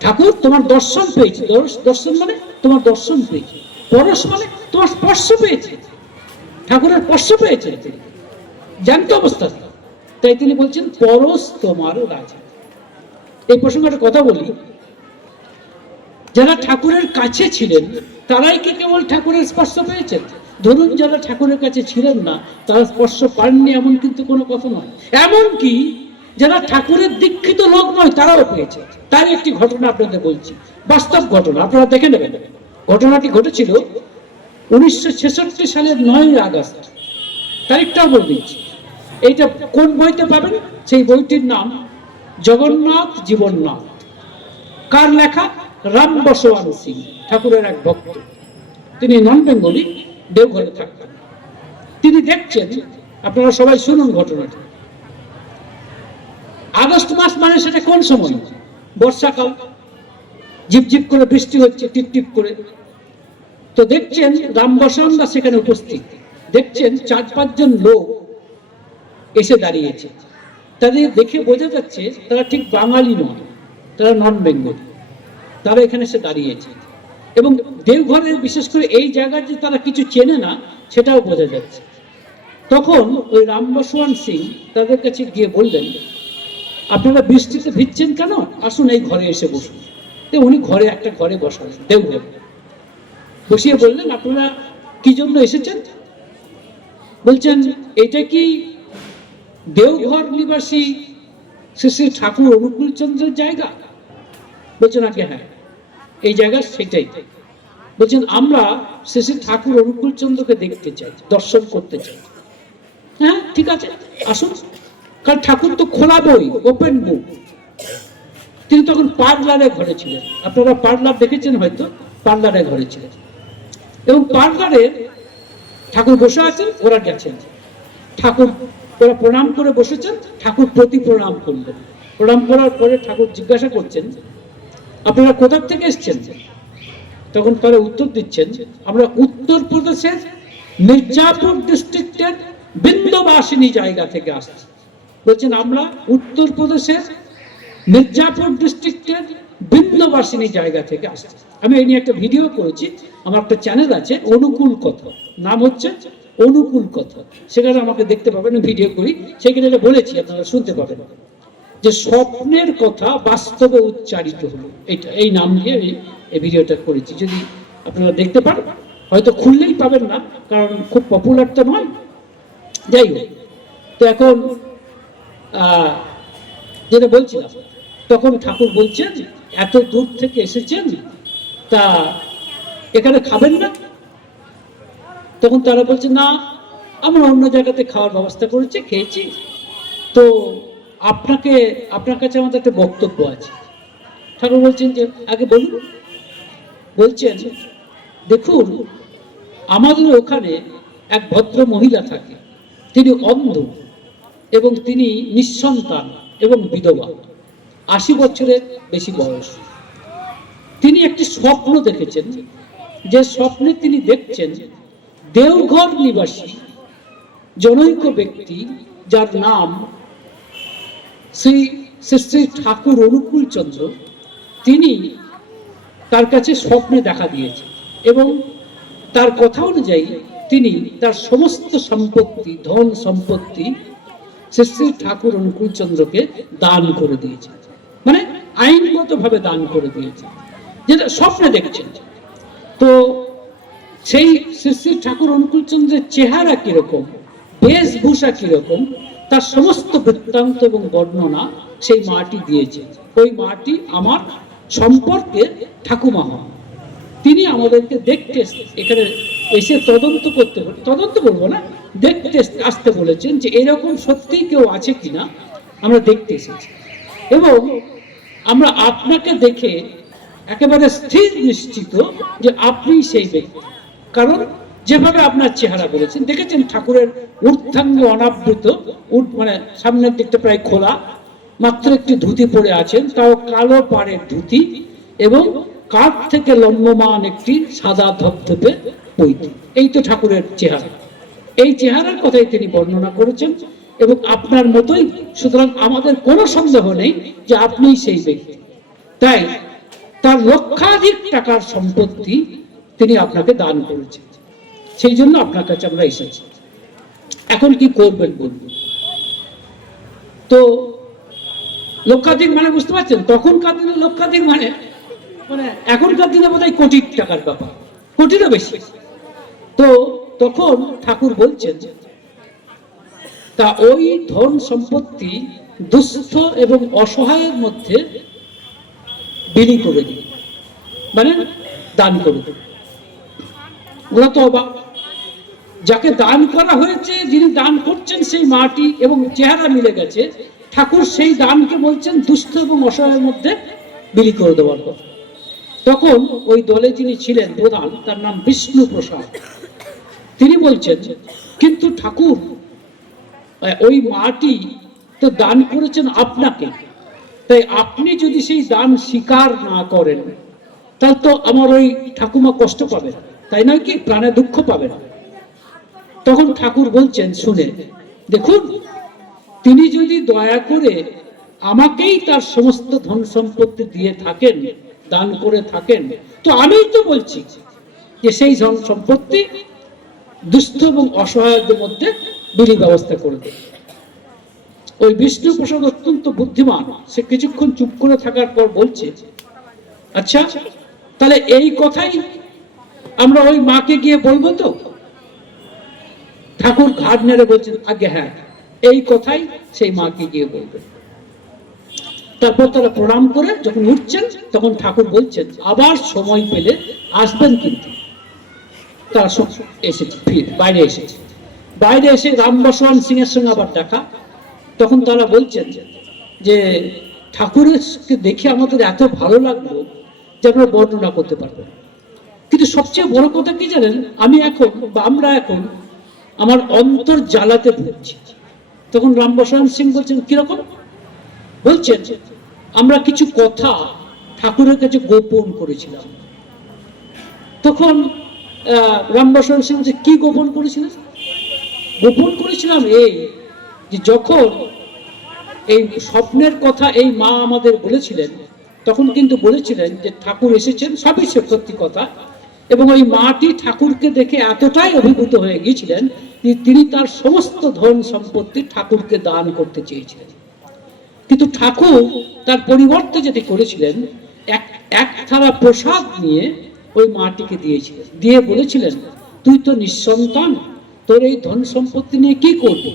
ঠাকুর তোমার দর্শন পেয়েছি। দর্শন মানে তোমার দর্শন পেয়েছি, পরশ মানে তোমার স্পর্শ পেয়েছি, ঠাকুরের স্পর্শ পেয়েছে জ্যান্ত অবস্থা। তাই তিনি বলছেন পরশ তোমার রাজা। এই প্রসঙ্গে একটা কথা বলি, যারা ঠাকুরের কাছে ছিলেন তারাই কি কেবল ঠাকুরের স্পর্শ পেয়েছেন? ধরুন যারা ঠাকুরের কাছে ছিলেন না তারা স্পর্শ পাননি, এমন কিন্তু কোনো কথা নয়। এমনকি যারা ঠাকুরের দীক্ষিত লোক নয় তারাও পেয়েছে। তার একটি ঘটনা আপনাদের বলছি, বাস্তব ঘটনা, আপনারা দেখে নেবেন। ঘটনাটি ঘটেছিল 1966 সালের 9 আগস্ট। তারিখটাও বলে দিচ্ছি। এইটা কোন বইতে পাবেন? সেই বইটির নাম জগন্নাথ জীবননাথ। কার লেখা? রাম বসওয়ান সিং, ঠাকুরের এক ভক্ত। তিনি নন বেঙ্গলি, দেওঘরে থাকতেন। তিনি দেখছেন, আপনারা সবাই শুনুন ঘটনাটি। আগস্ট মাস মানে সেটা কোন সময়? বর্ষাকাল, ঝিপঝিপ করে বৃষ্টি হচ্ছে, টিপটিপ করে। তো দেখছেন রাম বসওয়ান দাস সেখানে উপস্থিত। দেখছেন 4-5 জন লোক এসে দাঁড়িয়েছে। তাদের দেখে বোঝা যাচ্ছে তারা ঠিক বাঙালি নয়, তারা নন বেঙ্গলি। তারা এখানে এসে দাঁড়িয়েছে এবং দেওঘরের বিশেষ করে এই জায়গার যে তারা কিছু চেনে না সেটাও বোঝা যাচ্ছে। তখন ওই রাম বসওয়ান সিং তাদের কাছে গিয়ে বললেন, আপনারা বৃষ্টিতে ভিজছেন কেন? আসুন এই ঘরে এসে বসুন। উনি একটা ঘরে বসালেন, দেওঘরে বসিয়ে বললেন, আপনারা কি জন্য এসেছেন? বলছেন এটা কি দেওঘর নিবাসী শ্রী শ্রী ঠাকুর অনুকূল চন্দ্রের জায়গা? বলছেন আগে হ্যাঁ, এই জায়গা সেটাই। বলছেন আমরা শ্রী শ্রী ঠাকুর অনুকূল চন্দ্রকে দেখতে চাই, দর্শন করতে চাই। হ্যাঁ ঠিক আছে, আসুন। কারণ ঠাকুর তো খোলা বই, ওপেন বুক। তিনি তখন পার্লারে ঘরে ছিলেন, আপনারা পার্লার দেখেছেন হয়তো, পার্লারে ঘরে ছিলেন। এবং পার্লারে ঠাকুর বসে আছেন, ওরা গেছেন, ঠাকুর ওরা প্রণাম করে বসেছেন, ঠাকুর প্রতি প্রণাম করলেন। প্রণাম করার পরে ঠাকুর জিজ্ঞাসা করছেন আপনারা কোথা থেকে এসছেন? তখন তারা উত্তর দিচ্ছেন আমরা উত্তরপ্রদেশের মির্জাপুর ডিস্ট্রিক্টের বিন্দবাসিনী জায়গা থেকে আসছি। বলছেন আমরা উত্তরপ্রদেশের মির্জাপুর ডিস্ট্রিক্টের বিন্দবাসিনী জায়গা থেকে আসছি। আমি এই নিয়ে একটা ভিডিও করেছি, আমার একটা চ্যানেল আছে অনুকূল কথা, নাম হচ্ছে অনুকূল কথা, সেখানে আমাকে দেখতে পাবেন, ভিডিও করি, সেখানে এটা বলেছি, আপনারা শুনতে পাবেন যে স্বপ্নের কথা বাস্তবে উচ্চারিত হলো, এটা এই নাম দিয়ে এই ভিডিওটা করেছি। যদি আপনারা দেখতে পান, হয়তো খুললেই পাবেন না, কারণ খুব পপুলার তো নয়। যাই হোক, তো এখন যেটা বলছিলাম, তখন ঠাকুর বলছেন এত দূর থেকে এসেছেন, তা এখানে খাবেন না? তখন তারা বলছে না, আমরা অন্য জায়গাতে খাওয়ার ব্যবস্থা করেছি, খেয়েছি। তো আপনার কাছে আমাদের একটা বক্তব্য আছে। ঠাকুর বলছেন যে আগে বলুন। বলছেন দেখুন, আমাদের ওখানে এক ভদ্র মহিলা থাকে, তিনি অন্ধ এবং তিনি নিঃসন্তান এবং বিধবা, 80 বছরের বেশি বয়স। তিনি একটি স্বপ্ন দেখেছেন, যে স্বপ্নে তিনি দেখছেন দেওঘর নিবাসী জনৈক ব্যক্তি, যার নাম শ্রী শ্রী ঠাকুর অনুকূল চন্দ্র, তিনি তার কাছে স্বপ্নে দেখা দিয়েছেন এবং তার কথা অনুযায়ী তিনি তার সমস্ত সম্পত্তি, ধন সম্পত্তি শ্রী শ্রী ঠাকুর অনুকূল চন্দ্রকে দান করে দিয়েছেন, মানে আইনগত ভাবে দান করে দিয়েছেন, যেটা স্বপ্নে দেখছেন। তো সেই শ্রী শ্রী ঠাকুর অনুকূল চন্দ্রের চেহারা কিরকম, বেশভূষা কিরকম, তার সমস্ত বৃত্তান্ত এবং বর্ণনা সেই মাটি দিয়েছে। ওই মাটি আমার সম্পর্কে ঠাকুমা হন, তিনি আমাদেরকে দেখতে এখানে এসে তদন্ত করতে, তদন্ত করবো না, দেখতে আসতে বলেছেন যে এরকম সত্যিই কেউ আছে কিনা আমরা দেখতে এসেছি, এবং আমরা আপনাকে দেখে একেবারে স্থির নিশ্চিত যে আপনি সেই ব্যক্তি। কারণ যেভাবে আপনার চেহারা বলেছেন, দেখেছেন ঠাকুরের ঊর্ধ্বাঙ্গ অনাবৃত, মানে সামনের দিকটা প্রায় খোলা, মাত্র একটি ধুতি পরে আছেন, তাও কালো পাড়ের ধুতি, এবং কাঁধ থেকে লম্বমান একটি সাদা ধপধপে পৈতি। এই তো ঠাকুরের চেহারা, এই চেহারার কথাই তিনি বর্ণনা করেছেন এবং আপনার মতোই। সুতরাং আমাদের কোনো সন্দেহ নেই যে আপনিই সেই ব্যক্তি। তাই তার লক্ষাধিক টাকার সম্পত্তি তিনি আপনাকে দান করেছেন, সেই জন্য আপনার কাছে আমরা এসেছি। এখন কি করবেন বলুন? তো লক্ষাধিক মানে বুঝতে পারছেন, তখনকার দিনে লক্ষাধিক মানে এখনকার দিনে বোধহয় কোটি টাকার ব্যাপার, কোটিরও বেশি। তো তখন ঠাকুর বলছেন তা ওই ধন সম্পত্তি দুস্থ এবং অসহায়ের মধ্যে বিলি করে দিন, মানে দান করে দিন। ওরা তো অবাক, যাকে দান করা হয়েছে, যিনি দান করছেন সেই মাটি এবং চেহারা মিলে গেছে, ঠাকুর সেই দানকে বলছেন দুস্থ এবং অসহায়ের মধ্যে বিলি করে দেওয়ার কথা। তখন ওই দলে যিনি ছিলেন প্রধান, তার নাম বিষ্ণু প্রসাদ, তিনি বলছেন কিন্তু ঠাকুর ওই মাটি তো দান করেছেন আপনাকে, তাই আপনি যদি সেই দান স্বীকার না করেন তাহলে তো আমার ওই ঠাকুমা কষ্ট পাবে, তাই নয় কি, প্রাণে দুঃখ পাবে না। তখন ঠাকুর বলছেন শুনে দেখুন, তিনি যদি দয়া করে আমাকেই তার সমস্ত ধন সম্পত্তি দিয়ে থাকেন, দান করে থাকেন, তো আমিই তো বলছি যে সেই ধন সম্পত্তি দুস্থ এবং অসহায়দের মধ্যে বিলি ব্যবস্থা করে দেবে। ওই বিষ্ণু প্রসাদ অত্যন্ত বুদ্ধিমান, সে কিছুক্ষণ চুপ করে থাকার পর বলছে আচ্ছা তাহলে এই কথাই আমরা ওই মাকে গিয়ে বলবো তো? ঠাকুর ঘাড় নেড়ে বলছেন আগে হ্যাঁ, এই কথাই সেই মাকে গিয়ে বলবে। তারপর তারা প্রণাম করে যখন উঠছেন তখন ঠাকুর বলছেন আবার সময় পেলে আসবেন, কিন্তু তারা সব এসেছে, বাইরে এসেছে, বাইরে এসে রামবসওয়ান সিং এর সঙ্গে আবার দেখা। তখন তারা বলছেন যে ঠাকুরকে দেখে আমাদের এত ভালো লাগলো যে আমরা বর্ণনা করতে পারবো না। কিন্তু সবচেয়ে বড় কথা কি জানেন, আমি এখন বা আমরা এখন আমার অন্তর জ্বালাতে ভুগছি। তখন রামবসওয়ান সিং বলছেন কিরকম, বলছেন আমরা কিছু কথা ঠাকুরের কাছে গোপন করেছিলাম। তখন রামবসওয়ান সিং বলছে কি গোপন করেছিলেন? গোপন করেছিলাম এই যে যখন এই স্বপ্নের কথা এই মা আমাদের বলেছিলেন, তখন কিন্তু বলেছিলেন যে ঠাকুর এসেছেন, সবই সত্যি কথা, এবং ওই মাটি ঠাকুরকে দেখে এতটাই অভিভূত হয়ে গিয়েছিলেন যে তিনি তার সমস্ত ধন সম্পত্তি ঠাকুরকে দান করতে চেয়েছিলেন। কিন্তু ঠাকুর তার পরিবর্তে যেটি করেছিলেন, এক থালা প্রসাদ নিয়ে ওই মাটিকে দিয়েছিলেন, দিয়ে বলেছিলেন তুই তো নিঃসন্তান, তোর এই ধন সম্পত্তি নিয়ে কি করবি,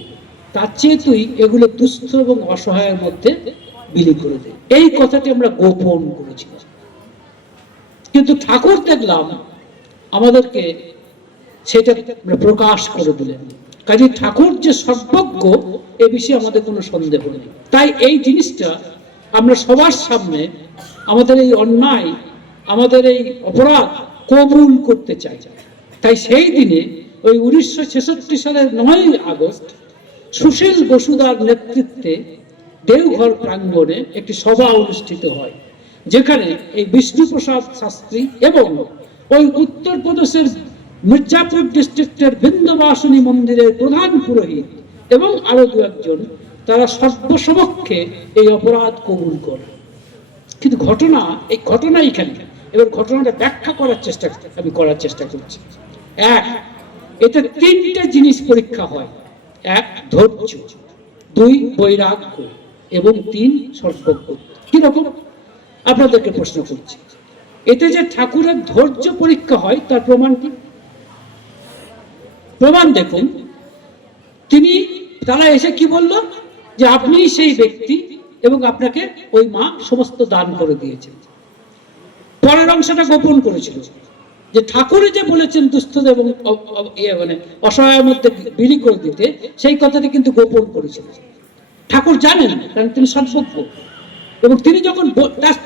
তার চেয়ে তুই এগুলো দুস্থ এবং অসহায়ের মধ্যে বিলি করে দে। এই কথাটি আমরা গোপন করেছিলাম, কিন্তু ঠাকুর দেখলাম আমাদেরকে সেটা প্রকাশ করে দিলেন। কাজে ঠাকুর যে সর্বজ্ঞ এ বিষয়ে আমাদের কোনো সন্দেহ নেই। তাই এই জিনিসটা আমরা সবার সামনে আমাদের এই অন্যায়, আমাদের এই অপরাধ কবুল করতে চাই। তাই সেই দিনে ওই 1966 সালের 9 আগস্ট সুশীল বসুদার নেতৃত্বে দেওঘর প্রাঙ্গণে একটি সভা অনুষ্ঠিত হয়, যেখানে এই বিষ্ণুপ্রসাদ শাস্ত্রী এবং ওই উত্তরপ্রদেশের মির্জাপুর ডিস্ট্রিক্টের বিন্ধ্যবাসিনী মন্দিরের প্রধান পুরোহিত এবং আরো দু একজন তারা সর্বসমক্ষে এই অপরাধ কবুল করে। কিন্তু এই ঘটনা এখানে, এবার ঘটনাটা ব্যাখ্যা করার চেষ্টা করছি। এক, এতে 3টে জিনিস পরীক্ষা হয়। 1 ধৈর্য, 2 বৈরাগ্য এবং 3 সর্বজ্ঞ। কিরকম আপনাদেরকে প্রশ্ন করছি, এতে যে ঠাকুরের ধৈর্য পরীক্ষা হয় তার প্রমাণ কি? প্রমাণ দেখুন, তারা এসে কি বলল যে আপনি সেই ব্যক্তি এবং আপনাকে ওই মা সমস্ত দান করে দিয়েছেন। পরের অংশটা গোপন করেছিল, যে ঠাকুর যে বলেছেন দুস্থ এবং অসহায়ের মধ্যে বিলি করে দিতে, সেই কথাটি কিন্তু গোপন করেছিল। ঠাকুর জানেন, কারণ তিনি সর্বজ্ঞ, এবং তিনি যখন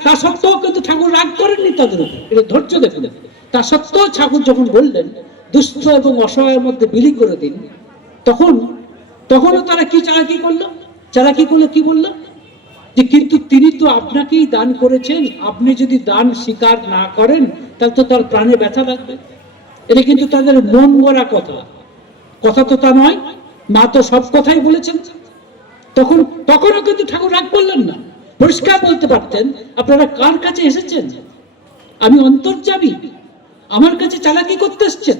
তা সত্ত্বেও কিন্তু ঠাকুর রাগ করেননি তাদের উপর। এটা ধৈর্য দেখুন। তা সত্ত্বেও ঠাকুর যখন বললেন দুস্থ এবং অসহায়ের মধ্যে বিলি করে দিন, তখনও তারা কি চালাকি করলো, কি বললো যে কিন্তু তিনি তো আপনাকেই দান করেছেন, আপনি যদি দান স্বীকার না করেন তাহলে তো তার প্রাণে ব্যথা লাগবে। এটা কিন্তু তাদের মন গড়া কথা তো তা নয়, মা তো সব কথাই বলেছেন। তখনও কিন্তু ঠাকুর রাগ করলেন না, পরিষ্কার বলতে পারতেন আপনারা কার কাছে এসেছেন, আমি অন্তর্যামী, আমার কাছে চালাকি করতে এসেছেন।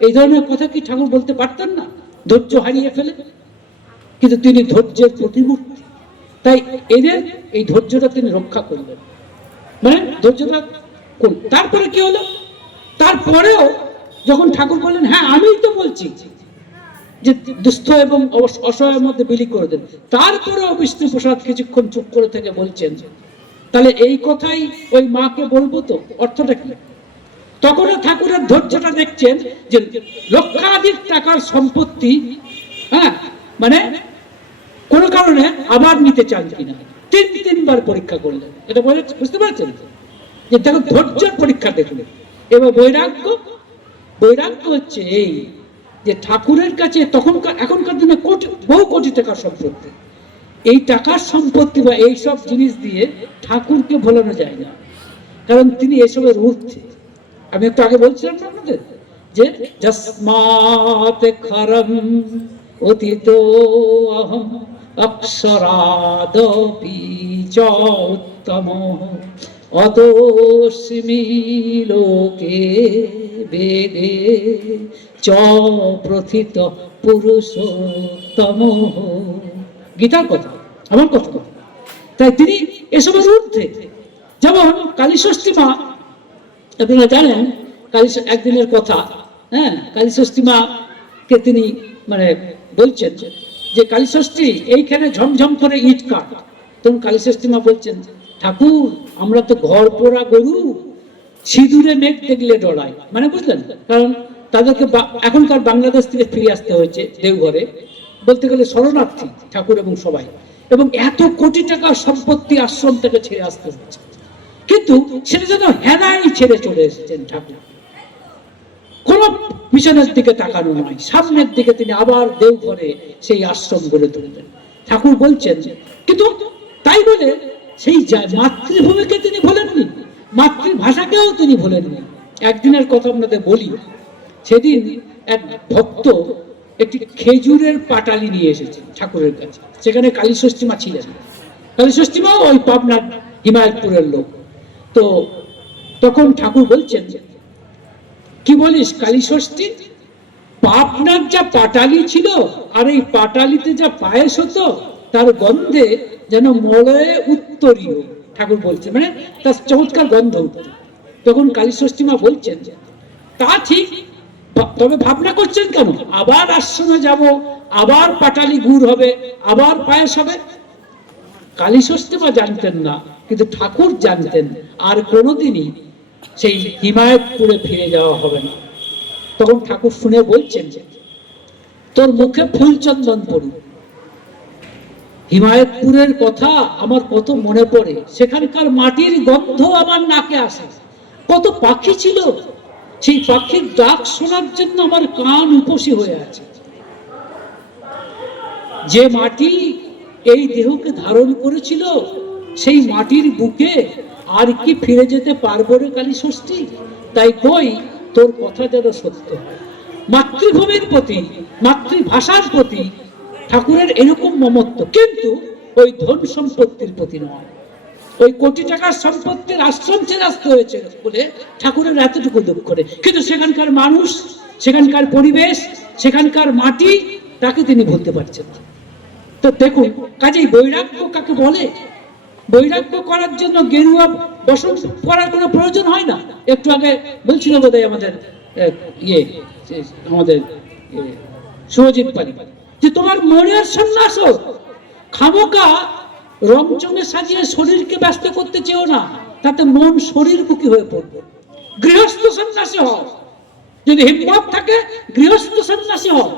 এই ধরনের কথা কি ঠাকুর বলতে পারতেন না ধৈর্য হারিয়ে ফেলে? কিন্তু তিনি ধৈর্যের প্রতিমূর্তি, তাই এদের এই ধৈর্যটা তিনি রক্ষা করলেন। মানে ধৈর্যটা তারপরে কি হলো, তারপরেও যখন ঠাকুর বললেন হ্যাঁ আমিই তো বলছি যে দুস্থ এবং অসহায়ের মধ্যে বিলি করে দেন, তারপরেও বিষ্ণুপ্রসাদ কিছুক্ষণ চুপ করে থেকে বলছেন তাহলে এই কথাই ওই মাকে বলবো তো, অর্থটা কি? তখনও ঠাকুরের ধৈর্যটা দেখছেন যে লক্ষাধিক টাকার সম্পত্তি, হ্যাঁ মানে কোন কারণে আবার নিতে চান কিনা, 3বার পরীক্ষা করলেন। এটা বুঝতে পারছেন যে দেখো ধৈর্যের পরীক্ষা দেখলেন। এবার বৈরাগ্য হচ্ছে এই যে ঠাকুরের কাছে এখনকার দিনে বহু কোটি টাকার সম্পত্তি, এই টাকার সম্পত্তি বা এই সব জিনিস দিয়ে ঠাকুরকে ভোলানো যায় না, কারণ তিনি এসবের ঊর্ধ্বে। আমি একটু আগে বলছিলাম না আপনাদের যে যস্মাৎ খরম অতীত অহম অক্ষরাদপি চ উত্তম অতস্মি লোকে বেদে চ প্রথিত পুরুষোত্তম। গীতার কথা, আমার কথা। তাই তিনি এসবের ঊর্ধ্বে। যেমন কালীষষ্ঠী মা, আপনারা জানেন একদিনের কথা, হ্যাঁ কালীষষ্ঠী মাকে তিনি বলছেন যে কালীষষ্ঠী এইখানে ঝমঝম করে ইট কাট, তখন কালীষষ্ঠী মা বলছেন, ঠাকুর আমরা তো ঘর পোড়া গরু, সিঁদুরে মেঘ দেখলে ডরাই। মানে বুঝলেন, কারণ তাদেরকে এখনকার বাংলাদেশ থেকে ফিরে আসতে হয়েছে দেওঘরে, বলতে গেলে শরণার্থী ঠাকুর এবং সবাই, এবং এত কোটি টাকার সম্পত্তি আশ্রম থেকে ছেড়ে আসতে হচ্ছে, কিন্তু সেটা যেন হেনাই ছেড়ে চলে এসেছেন ঠাকুর। কোন পিছনের দিকে তাকানো নয়, সামনের দিকে তিনি আবার দেওঘরে সেই আশ্রম গড়ে তুললেন। ঠাকুর বলছেন, কিন্তু তাই বলে সেই মাতৃভূমিকে তিনি ভোলেননি, মাতৃভাষাকেও তিনি ভোলেননি। একদিনের কথা আপনাদের বলি, সেদিন এক ভক্ত একটি খেজুরের পাটালি নিয়ে এসেছেন ঠাকুরের কাছে। সেখানে কালীষষ্ঠী মা ছিলেন। কালীষষ্ঠী মা ওই পাবনার হিমায়তপুরের লোক। তো তখন ঠাকুর বলছেন, কি বলিস কালীষষ্ঠী, পাবনার যা পাটালি ছিল আর এই পাটালিতে যা পায়েস হতো তার গন্ধে যেন মলয়ে উত্তরীয়। ঠাকুর বলছে, মানে তার চমৎকার গন্ধ উঠত। তখন কালীষষ্ঠী মা বলছেন, তা ঠিক, তবে ভাবনা করছেন কেন? আবার আশ্রমে যাব, আবার পাটালি গুড় হবে, আবার পায়েস হবে। কালীষষ্ঠী মা জানতেন না, কিন্তু ঠাকুর জানতেন আর কোনোদিনই সেই হিমায়তপুরে ফিরে যাওয়া হবে না। তখন ঠাকুর শুনে বলছেন, তোর মুখে ফুল চন্দন পড়ুক। হিমায়তপুরের কথা আমার কত মনে পড়ে, সেখানকার মাটির গন্ধ আমার নাকে আসে। কত পাখি ছিল, সেই পাখির ডাক শোনার জন্য আমার কান উপসী হয়ে আছে। যে মাটি এই দেহকে ধারণ করেছিল, সেই মাটির বুকে আর কি ফিরে যেতে পারবো রে কালীষষ্ঠী? তাই কই, তোর কথা যেন সত্য হয়। মাতৃভূমির প্রতি, মাতৃভাষার প্রতি ঠাকুরের এরকম মমত্ব, কিন্তু ওই ধন সম্পত্তির প্রতি নয়। ওই কোটি টাকার সম্পত্তির আশ্রম ছেড়ে আসতে হয়েছে বলে ঠাকুরের এতটুকু দুঃখ করে, কিন্তু সেখানকার মানুষ, সেখানকার পরিবেশ, সেখানকার মাটি, তাকে তিনি বলতে পারছেন। তো দেখুন, কাজেই বৈরাগ্য কাকে বলে? বৈরাগ্য করার জন্য গেরুয়া বসন করার কোনো প্রয়োজন হয় না। একটু আগে বলছিল বোধহয় আমাদের আমাদের সুরজিৎ পালি, যে তোমার মনের সন্ন্যাস হোক, খামোকা রংচঙে সাজিয়ে শরীরকে ব্যস্ত করতে চেও না, তাতে মন শরীর মুখী হয়ে পড়বে। গৃহস্থ সন্ন্যাসী হও, যদি হিম্মত থাকে গৃহস্থ সন্ন্যাসী হও।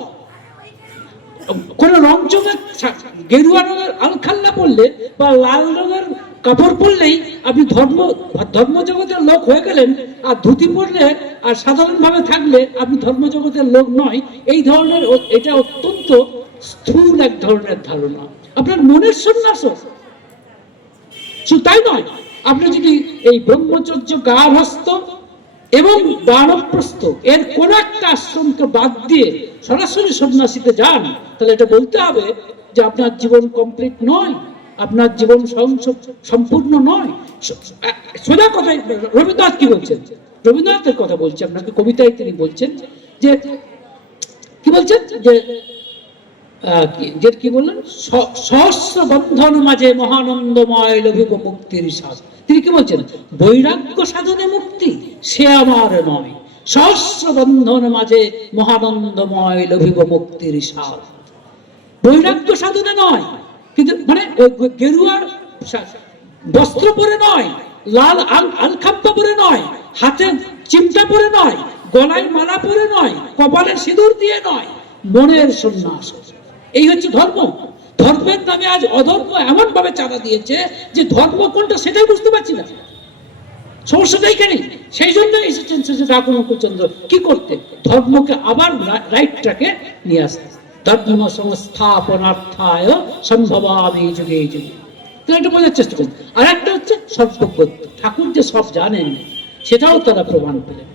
কোন রংচঙে গেরুয়া রঙের আলখাল্লা পড়লে বা লাল রঙের কাপড় পরলেই আপনি ধর্মজগতের লোক হয়ে গেলেন, আর ধুতি পরলে আর সাধারণভাবে থাকলে আপনি ধর্মজগতের লোক নয়। এই ধরনের, এটা অত্যন্ত স্থূল এক ধরনের ধারণা। আপনার মনের সন্ন্যাস, তাই নয়, আপনি যদি এই ব্রহ্মচর্য, গার্হস্থ্য এবং বানপ্রস্থ এর কোন একটা আশ্রমকে বাদ দিয়ে সরাসরি সন্ন্যাসীতে যান, তাহলে এটা বলতে হবে যে আপনার জীবন কমপ্লিট নয়, আপনার জীবন সম্পূর্ণ নয়। সোজা কথাই রবীন্দ্রনাথ কি বলছেন, রবীন্দ্রনাথের কথা বলছে আপনাকে, কবিতায় তিনি বলছেন যে, কি বলছেন যে কি বললেন, সহস্র বন্ধন মাঝে মহানন্দময় লভিব মুক্তির স্বাদ। তিনি কি বলছেন, বৈরাগ্য সাধনে মুক্তি সে আমার নয়, সহস্র বন্ধন মাঝে মহানন্দময় লভিব মুক্তির স্বাদ। বৈরাগ্য সাধনে নয়, কিন্তু মানে গেরুয়ার বস্ত্র পরে নয়, লাল আলখাপ্পা পরে নয়, হাতে চিমটা পরে নয়, গলায় মালা পরে নয়, কপালে সিঁদুর দিয়ে নয়, মনের সন্ন্যাস। এই হচ্ছে ধর্ম। ধর্মের নামে আজ অধর্ম এমন ভাবে চাঁদা দিয়েছে যে ধর্ম কোনটা সেটাই বুঝতে পারছি না। সমস্যাটা এখানে। সেই জন্য এসেছেন ঠাকুর মুকুচন্দ্র কি করতে, ধর্মকে আবার রাইট ট্র্যাকে নিয়ে আসতে। ধর্ম সংস্থাপনার্থায় সম্ভবামি যুগে যুগে। তো এটা বোঝার চেষ্টা করুন। আর একটা হচ্ছে সর্বজ্ঞ, ঠাকুর যে সব জানেন সেটাও তারা প্রমাণ পেলেন।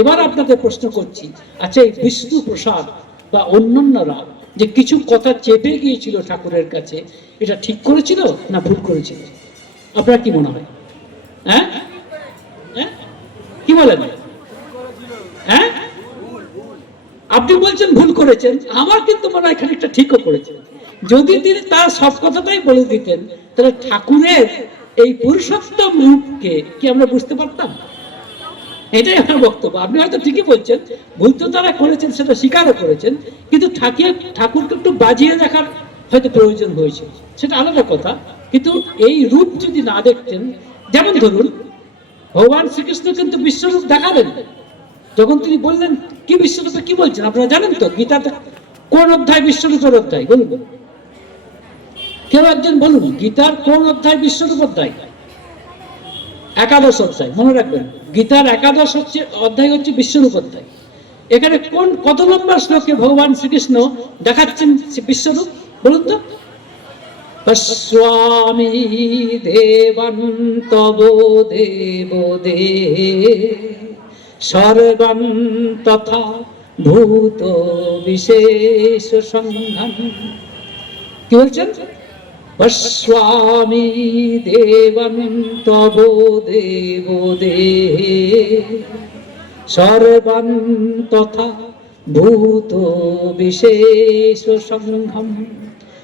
এবার আপনাকে প্রশ্ন করছি, আচ্ছা এই বিষ্ণু প্রসাদ বা অন্যান্যরা যে কিছু কথা চেপে গিয়েছিল ঠাকুরের কাছে, এটা ঠিক করেছিল না ভুল করেছিল? আপনার কি মনে হয়? হ্যাঁ, কি বলেন? হ্যাঁ, আপনি বলছেন ভুল করেছেন, আমার কিন্তু মনে হয় খানিকটা ঠিকও করেছেন। যদি তিনি তার সব কথাটাই বলে দিতেন, তাহলে ঠাকুরের এই পুরুষোত্তম রূপকে কি আমরা বুঝতে পারতাম? এটাই আমার বক্তব্য। আপনি হয়তো ঠিকই বলছেন, ভুল তো তারা করেছেন, সেটা স্বীকারও করেছেন, কিন্তু ঠাকুরকে একটু বাজিয়ে দেখার হয়তো প্রয়োজন হয়েছে, সেটা আলাদা কথা। কিন্তু এই রূপ যদি না দেখতেন, যেমন ধরুন ভগবান শ্রীকৃষ্ণ কিন্তু বিশ্বরূপ দেখালেন যখন তিনি বললেন। কি বিশ্বরূপে কি বলছেন আপনারা জানেন তো? গীতাতে কোন অধ্যায় বিশ্বরূপের অধ্যায় বলুন? কেউ একজন বলুন, গীতার কোন অধ্যায় বিশ্বরূপ অধ্যায়? একাদশ অধ্যায়, মনে রাখবেন। গীতার একাদশ অধ্যায় হচ্ছে বিশ্বরূপ অধ্যায়। এখানে কত নম্বর শ্লোকে ভগবান শ্রীকৃষ্ণ দেখাচ্ছেন বিশ্বরূপ বলুন তো? পশ্যামি দেবান তব দেব দেহে সর্বং তথা ভূত বিশেষ সংঘান। কি বলছেন? পশ্যামি দেবান তব দেব দেহে সর্বং তথা ভূত বিশেষ সংঘম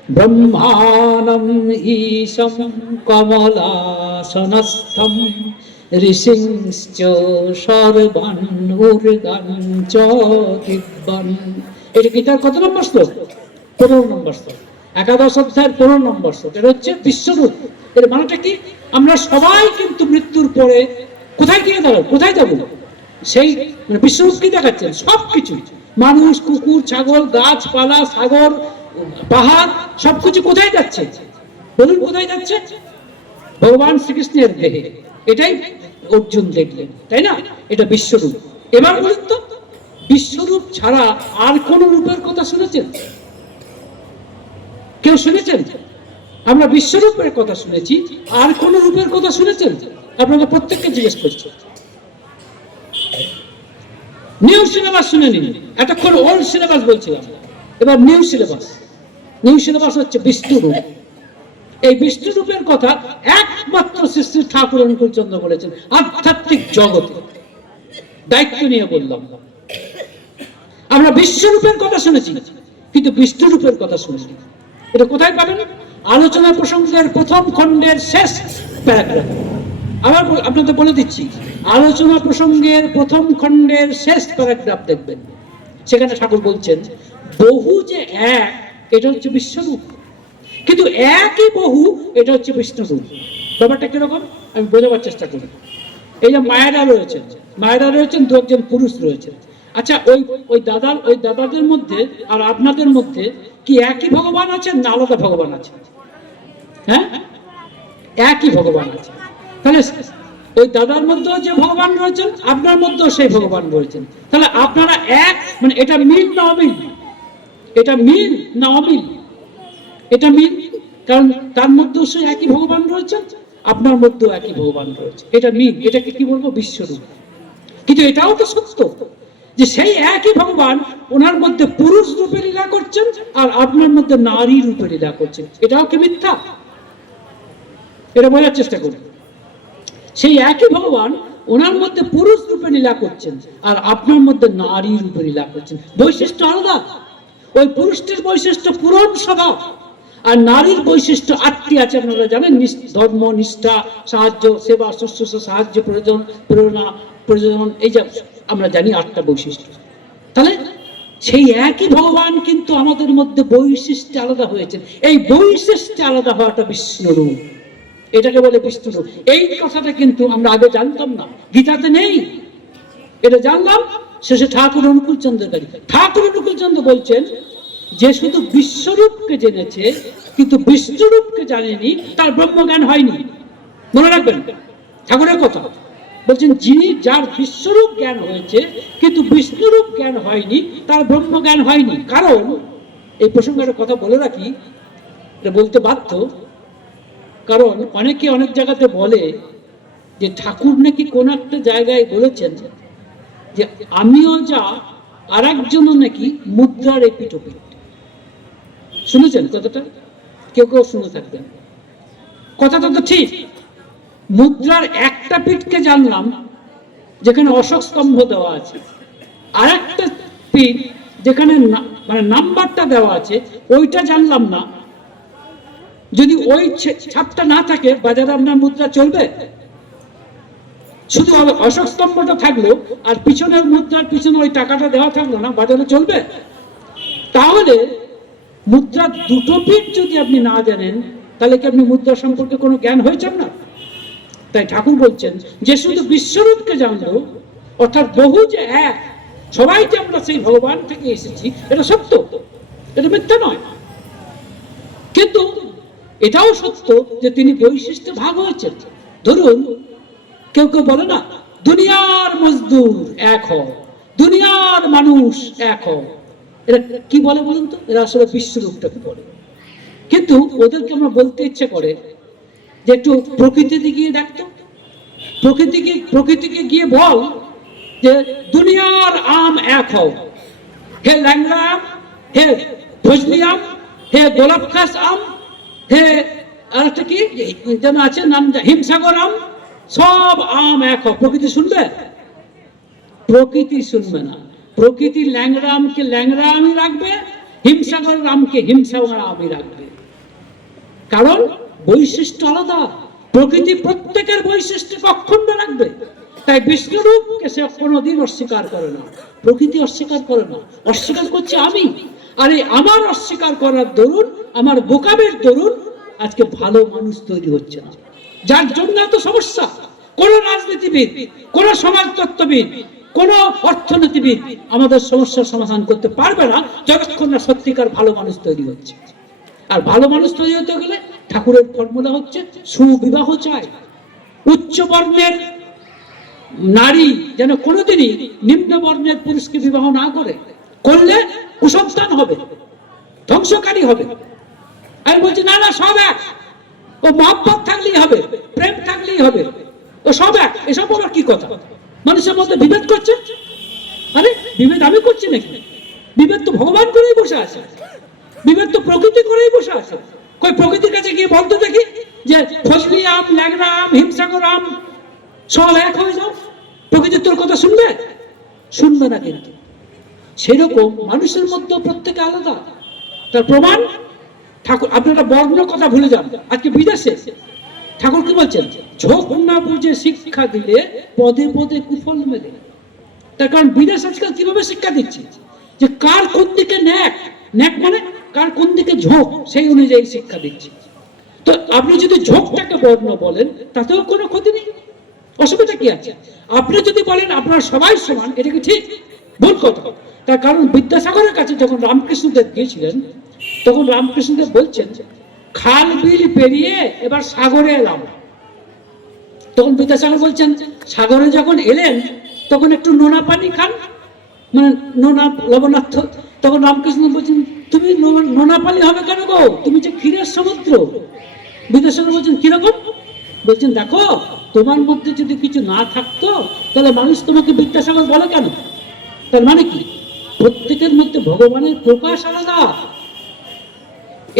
ব্রহ্মাণম ঈশম কমলাসনস্থম ঋষিংশ্চ সর্বান উর্গান চ দিব্যান। এটা গীতার কত নম্বর শ্লোক? 15 নম্বর শ্লোক, একাদশ অধ্যায়ের 15 নম্বর শ্লোক। এটা হচ্ছে বিশ্বরূপ। এর মানেটা কি? আমরা সবাই কিন্তু মৃত্যুর পরে কোথায় গিয়ে দাঁড়াবো, কোথায় যাবো? সেই বিশ্বরূপ কি দেখাচ্ছেন? সবকিছু, মানুষ, কুকুর, ছাগল, গাছপালা, সাগর, পাহাড়, সবকিছু কোথায় যাচ্ছে বলুন? কোথায় যাচ্ছে? ভগবান শ্রীকৃষ্ণের দেহে। এটাই অর্জুন দেখলেন, তাই না? এটা বিশ্বরূপ। এবার বলুন তো, বিশ্বরূপ ছাড়া আর কোন রূপের কথা শুনেছেন? কেউ শুনেছেন? আমরা বিশ্বরূপের কথা শুনেছি, আর কোন রূপের কথা শুনেছেন? আপনাদের প্রত্যেককে জিজ্ঞেস করছি। নিউ সিলেবাস শুনে নিন। এতক্ষণ ওল্ড সিলেবাস বলছিলাম, এবার নিউ সিলেবাস। নিউ সিলেবাস হচ্ছে বিষ্ণুরূপ। এই বিষ্ণুরূপের কথা একমাত্র শ্রী শ্রী ঠাকুর অনুকূল চন্দ্র বলেছেন আধ্যাত্মিক জগতে। দায়িত্ব নিয়ে বললাম, আমরা বিশ্বরূপের কথা শুনেছি কিন্তু বিষ্ণুরূপের কথা শুনেছি। এটা কোথায় পাবেন? আলোচনা প্রসঙ্গের প্রথম খণ্ডের শেষ প্যারাগ্রাফ। আবার আপনাদের বলে দিচ্ছি, আলোচনা প্রসঙ্গের প্রথম খণ্ডের শেষ প্যারাগ্রাফ দেখবেন। সেখানে ঠাকুর বলছেন বহু যে এক, এটা হচ্ছে বিশ্বরূপ, কিন্তু একই বহু, এটা হচ্ছে বিষ্ণুরূপ। ব্যাপারটা কিরকম আমি বোঝাবার চেষ্টা করি। এই যে মায়েরা রয়েছেন, মায়েরা রয়েছেন, দু একজন পুরুষ রয়েছেন। আচ্ছা, ওই দাদাদের মধ্যে আর আপনাদের মধ্যে কি একই ভগবান আছেন না আলাদা ভগবান আছে? হ্যাঁ, একই ভগবান আছে। তাহলে ওই দাদার মধ্যেও যে ভগবান রয়েছেন, আপনার মধ্যেও সেই ভগবান রয়েছেন। তাহলে আপনারা এক, মানে এটা মিল না অমিল? এটা মিল না অমিল? এটা মিল, কারণ তার মধ্যেও সেই একই ভগবান রয়েছেন, আপনার মধ্যেও একই ভগবান রয়েছে। এটা মিল, এটাকে কি বলবো? বিশ্বরূপ। কিন্তু এটাও তো সত্য যে সেই একই ভগবান ওনার মধ্যে পুরুষ রূপে লীলা করছেন আর আপনার মধ্যে নারী রূপে লীলা করছেন। এটাও কি মিথ্যা? এটা বোঝার চেষ্টা করুন। সেই একই ভগবান ওনার মধ্যে পুরুষ রূপে লীলা করছেন আর আপনার মধ্যে নারী রূপে লীলা করছেন। বৈশিষ্ট্য আলাদা। ওই পুরুষটির বৈশিষ্ট্য পূরণ স্বভাব, আর নারীর বৈশিষ্ট্য 8টি আছে, আপনারা জানেন। ধর্ম, নিষ্ঠা, সাহায্য, সেবা, শুশ্রূষা, সাহায্য, প্রেরণা, প্রয়োজন, এই যে আমরা জানি 8টা বৈশিষ্ট্য। তাহলে সেই একই ভগবান কিন্তু আমাদের মধ্যে বৈশিষ্ট্য আলাদা হয়েছেন। এই বৈশিষ্ট্য আলাদা হওয়াটা বিষ্ণুরূপ, এটাকে বলে বিষ্ণুরূপ। এই কথাটা কিন্তু আমরা আগে জানতাম না, গীতাতে নেই। এটা জানলাম শেষে ঠাকুর অনুকূল চন্দ্রের কাছে। ঠাকুর অনুকূল চন্দ্র বলছেন যে শুধু বিশ্বরূপকে জেনেছে কিন্তু বিষ্ণুরূপকে জানেনি, তার ব্রহ্মজ্ঞান হয়নি। মনে রাখবেন ঠাকুরের কথা। বলছেন যার বিশ্বরূপ জ্ঞান হয়েছে কিন্তু বিষ্ণুরূপ জ্ঞান হয়নি, তার ব্রহ্মজ্ঞান হয়নি। কারণ এই প্রসঙ্গে একটা কথা বলে রাখি, এটা বলতে বাধ্য, কারণ অনেকে অনেক জায়গাতে বলে যে ঠাকুর নাকি কোন একটা জায়গায় বলেছেন যে আমিও যা আর একজনও নাকি মুদ্রার এপিটোপিট। শুনেছেন কথাটা? কেউ কেউ শুনে থাকবেন। কথাটা তো ঠিক। মুদ্রার একটা পিঠকে জানলাম যেখানে অশোক স্তম্ভ দেওয়া আছে, আর একটা পিঠ যেখানে মানে নাম্বারটা দেওয়া আছে ওইটা জানলাম না। যদি ওই ছাপটা না থাকে বাজারে আপনার মুদ্রা চলবে? শুধু অশোক স্তম্ভটা থাকলো আর পিছনের মুদ্রার পিছনে ওই টাকাটা দেওয়া থাকলো না, বাজারে চলবে? তাহলে মুদ্রার দুটো পিঠ যদি আপনি না জানেন, তাহলে কি আপনি মুদ্রা সম্পর্কে কোনো জ্ঞান হয়েছেন না? তাই ঠাকুর বলছেন যে শুধু বিশ্বরূপকে জানলো, অর্থাৎ বহু যে এক, সবাই যে আমরা সেই ভগবান থেকে এসেছি, এটা সত্য, এটা মিথ্যা নয়। কিন্তু এটাও সত্য যে তিনি বৈশিষ্ট্যে ভাগ হয়েছেন। ধরুন কেউ কেউ বলে না, দুনিয়ার মজদুর এক হও, দুনিয়ার মানুষ এক হও। এরা কি বলে বলুন তো? এরা আসলে বিশ্বরূপটাকে বলে। কিন্তু ওদেরকে আমরা বলতে ইচ্ছে করে যে একটু প্রকৃতিতে গিয়ে দেখতো, প্রকৃতিকে গিয়ে বল যে দুনিয়ার আম এক হও, হে ল্যাংড়া আম, হে ফজলি আম, হে গোলাপ খাস আম, হে আরেকটা কি যেন আছে নাম, হিমসাগর আম, সব আম এক হও। প্রকৃতি শুনবে? প্রকৃতি শুনবে না। প্রকৃতি ল্যাংড়া আমকে ল্যাংড়া আমই রাখবে, হিমসাগর আমকে হিমসাগর আমই রাখবে। কারণ বৈশিষ্ট্য আলাদা। প্রকৃতি প্রত্যেকের বৈশিষ্ট্য অক্ষুণ্ণ রাখবে। তাই বিষ্ণুরূপকে সে কোনোদিন অস্বীকার করে না, প্রকৃতি অস্বীকার করে না। অস্বীকার করছে আমি। আর এই আমার অস্বীকার করার দরুন, আমার বোকামের দরুন আজকে ভালো মানুষ তৈরি হচ্ছে না, যার জন্য এত সমস্যা। কোন রাজনীতিবিদ, কোন সমাজতত্ত্ববিদ, কোন অর্থনীতিবিদ আমাদের সমস্যার সমাধান করতে পারবে না যতক্ষণ না সত্যিকার ভালো মানুষ তৈরি হচ্ছে। আর ভালো মানুষ তৈরি হতে গেলে ঠাকুরের ফর্মুলা হচ্ছে সুবিবাহ চাই। উচ্চ বর্ণের নারী যেন কোনোদিনই নিম্ন বর্ণের পুরুষকে বিবাহ না করে, করলে কুসন্তান হবে, ধ্বংসকারী হবে। আমি বলছি না না, সব এক। ও মহব্বত থাকলেই হবে, প্রেম থাকলেই হবে, ও সব এক। এসব আবার কি কথা? মানুষের মধ্যে বিভেদ করছে। আরে বিভেদ আমি করছি নাকি? বিভেদ তো ভগবান করেই বসে আছে, বিভেদ তো প্রকৃতি করেই বসে আছে। কই প্রকৃতির কাছে গিয়ে বলতে দেখি যে ফজলি আম, ল্যাংড়া আম, হিমসাগর আম সব এক হয়ে যাও। প্রকৃতি তোর কথা শুনবে? শুনবে না। কিন্তু সেরকম মানুষের মধ্যে প্রত্যেকে আলাদা। তার প্রমাণ ঠাকুর। আপনারা বর্ণ কথা ভুলে যান। আজকে বিদেশে ঠাকুর কি বলছেন? ঝোঁক না বুঝে শিক্ষা দিলে পদে পদে কুফল মেলে। তার কারণ বিদেশ আজকাল কিভাবে শিক্ষা দিচ্ছে যে কার কোন দিকে ন্যাক, ন্যাক মানে কার কোন দিকে ঝোঁক, সেই অনুযায়ী শিক্ষা দিচ্ছে। তো আপনি যদি ঝোঁকটাকে বর্ণ বলেন তাতেও কোনো ক্ষতি নেই, অসুবিধা কি আছে? আপনি যদি বলেন আপনারা সবাই সমান, এটা কি ঠিক? ভুল কথা। তার কারণ বিদ্যাসাগরের কাছে যখন রামকৃষ্ণদেব গিয়েছিলেন, তখন রামকৃষ্ণদেব বলছেন খাল বিল পেরিয়ে এবার সাগরে এলাম। তখন বিদ্যাসাগর বলছেন সাগরে যখন এলেন তখন একটু নোনা পানি খান, মানে নোনা লবণার্থ। তখন রামকৃষ্ণ বলছেন তুমি নোনা পানি হবে কেন গো, তুমি যে ক্ষীরের সমুদ্র। বিদ্যাসাগর বলছেন কিরকম? বলছেন দেখো, তোমার মধ্যে যদি কিছু না থাকতো তাহলে মানুষ তোমাকে বিদ্যাসাগর বলে কেন? তার মানে কি? প্রত্যেকের মধ্যে ভগবানের প্রকাশ আলাদা।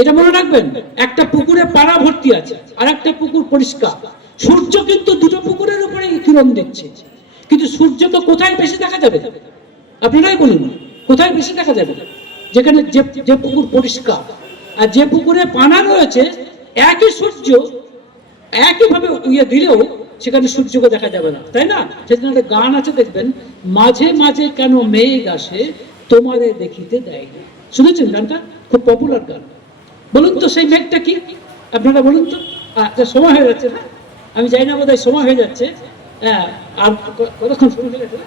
এটা মনে রাখবেন। একটা পুকুরে পাড়া ভর্তি আছে, আর একটা পুকুর পরিষ্কার। সূর্য কিন্তু দুটো পুকুরের উপরে কিরণ দিচ্ছে, কিন্তু সূর্যকে কোথায় বেশি দেখা যাবে? আপনারাই বলুন, কোথায় বেশি দেখা যাবে? যেখানে যে পুকুর পরিষ্কার, আর যে পুকুরে পানা রয়েছে একই সূর্য একইভাবে দিলেও সেখানে সূর্যকে দেখা যাবে না, তাই না? সেখানে একটা গান আছে দেখবেন, মাঝে মাঝে কেন মেঘ আসে তোমারে দেখিতে দেয় না। শুনেছেন গানটা? খুব পপুলার গান। বলুন তো সেই মেঘটা কি? আপনারা বলুন তো। সময় হয়ে যাচ্ছে না? আমি জানি না, বোধহয় সময় হয়ে যাচ্ছে। হ্যাঁ, আর কতক্ষণ শুরু হয়ে গেছে?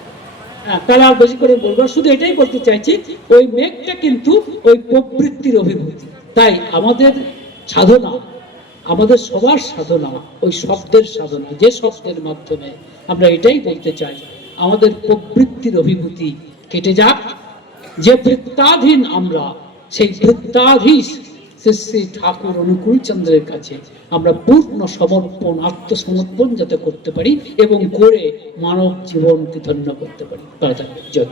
হ্যাঁ, তাহলে আর বেশি করে বলবো। শুধু এটাই বলতে চাইছি, ওই মেঘটা কিন্তু ওই প্রবৃত্তির অভিভূতি। তাই আমাদের সাধনা, আমাদের সবার সাধনা ওই শব্দের সাধনা, যে শব্দের মাধ্যমে আমরা এটাই বলতে চাই আমাদের প্রবৃত্তির অভিভূতি কেটে যাক। যে বৃত্তাধীন আমরা, সেই বৃত্তাধীশ শ্রী ঠাকুর অনুকূল চন্দ্রের কাছে আমরা পূর্ণ সমর্পণ, আত্মসমর্পণ যাতে করতে পারি এবং করে মানব জীবনকে ধন্য করতে পারি। জয়।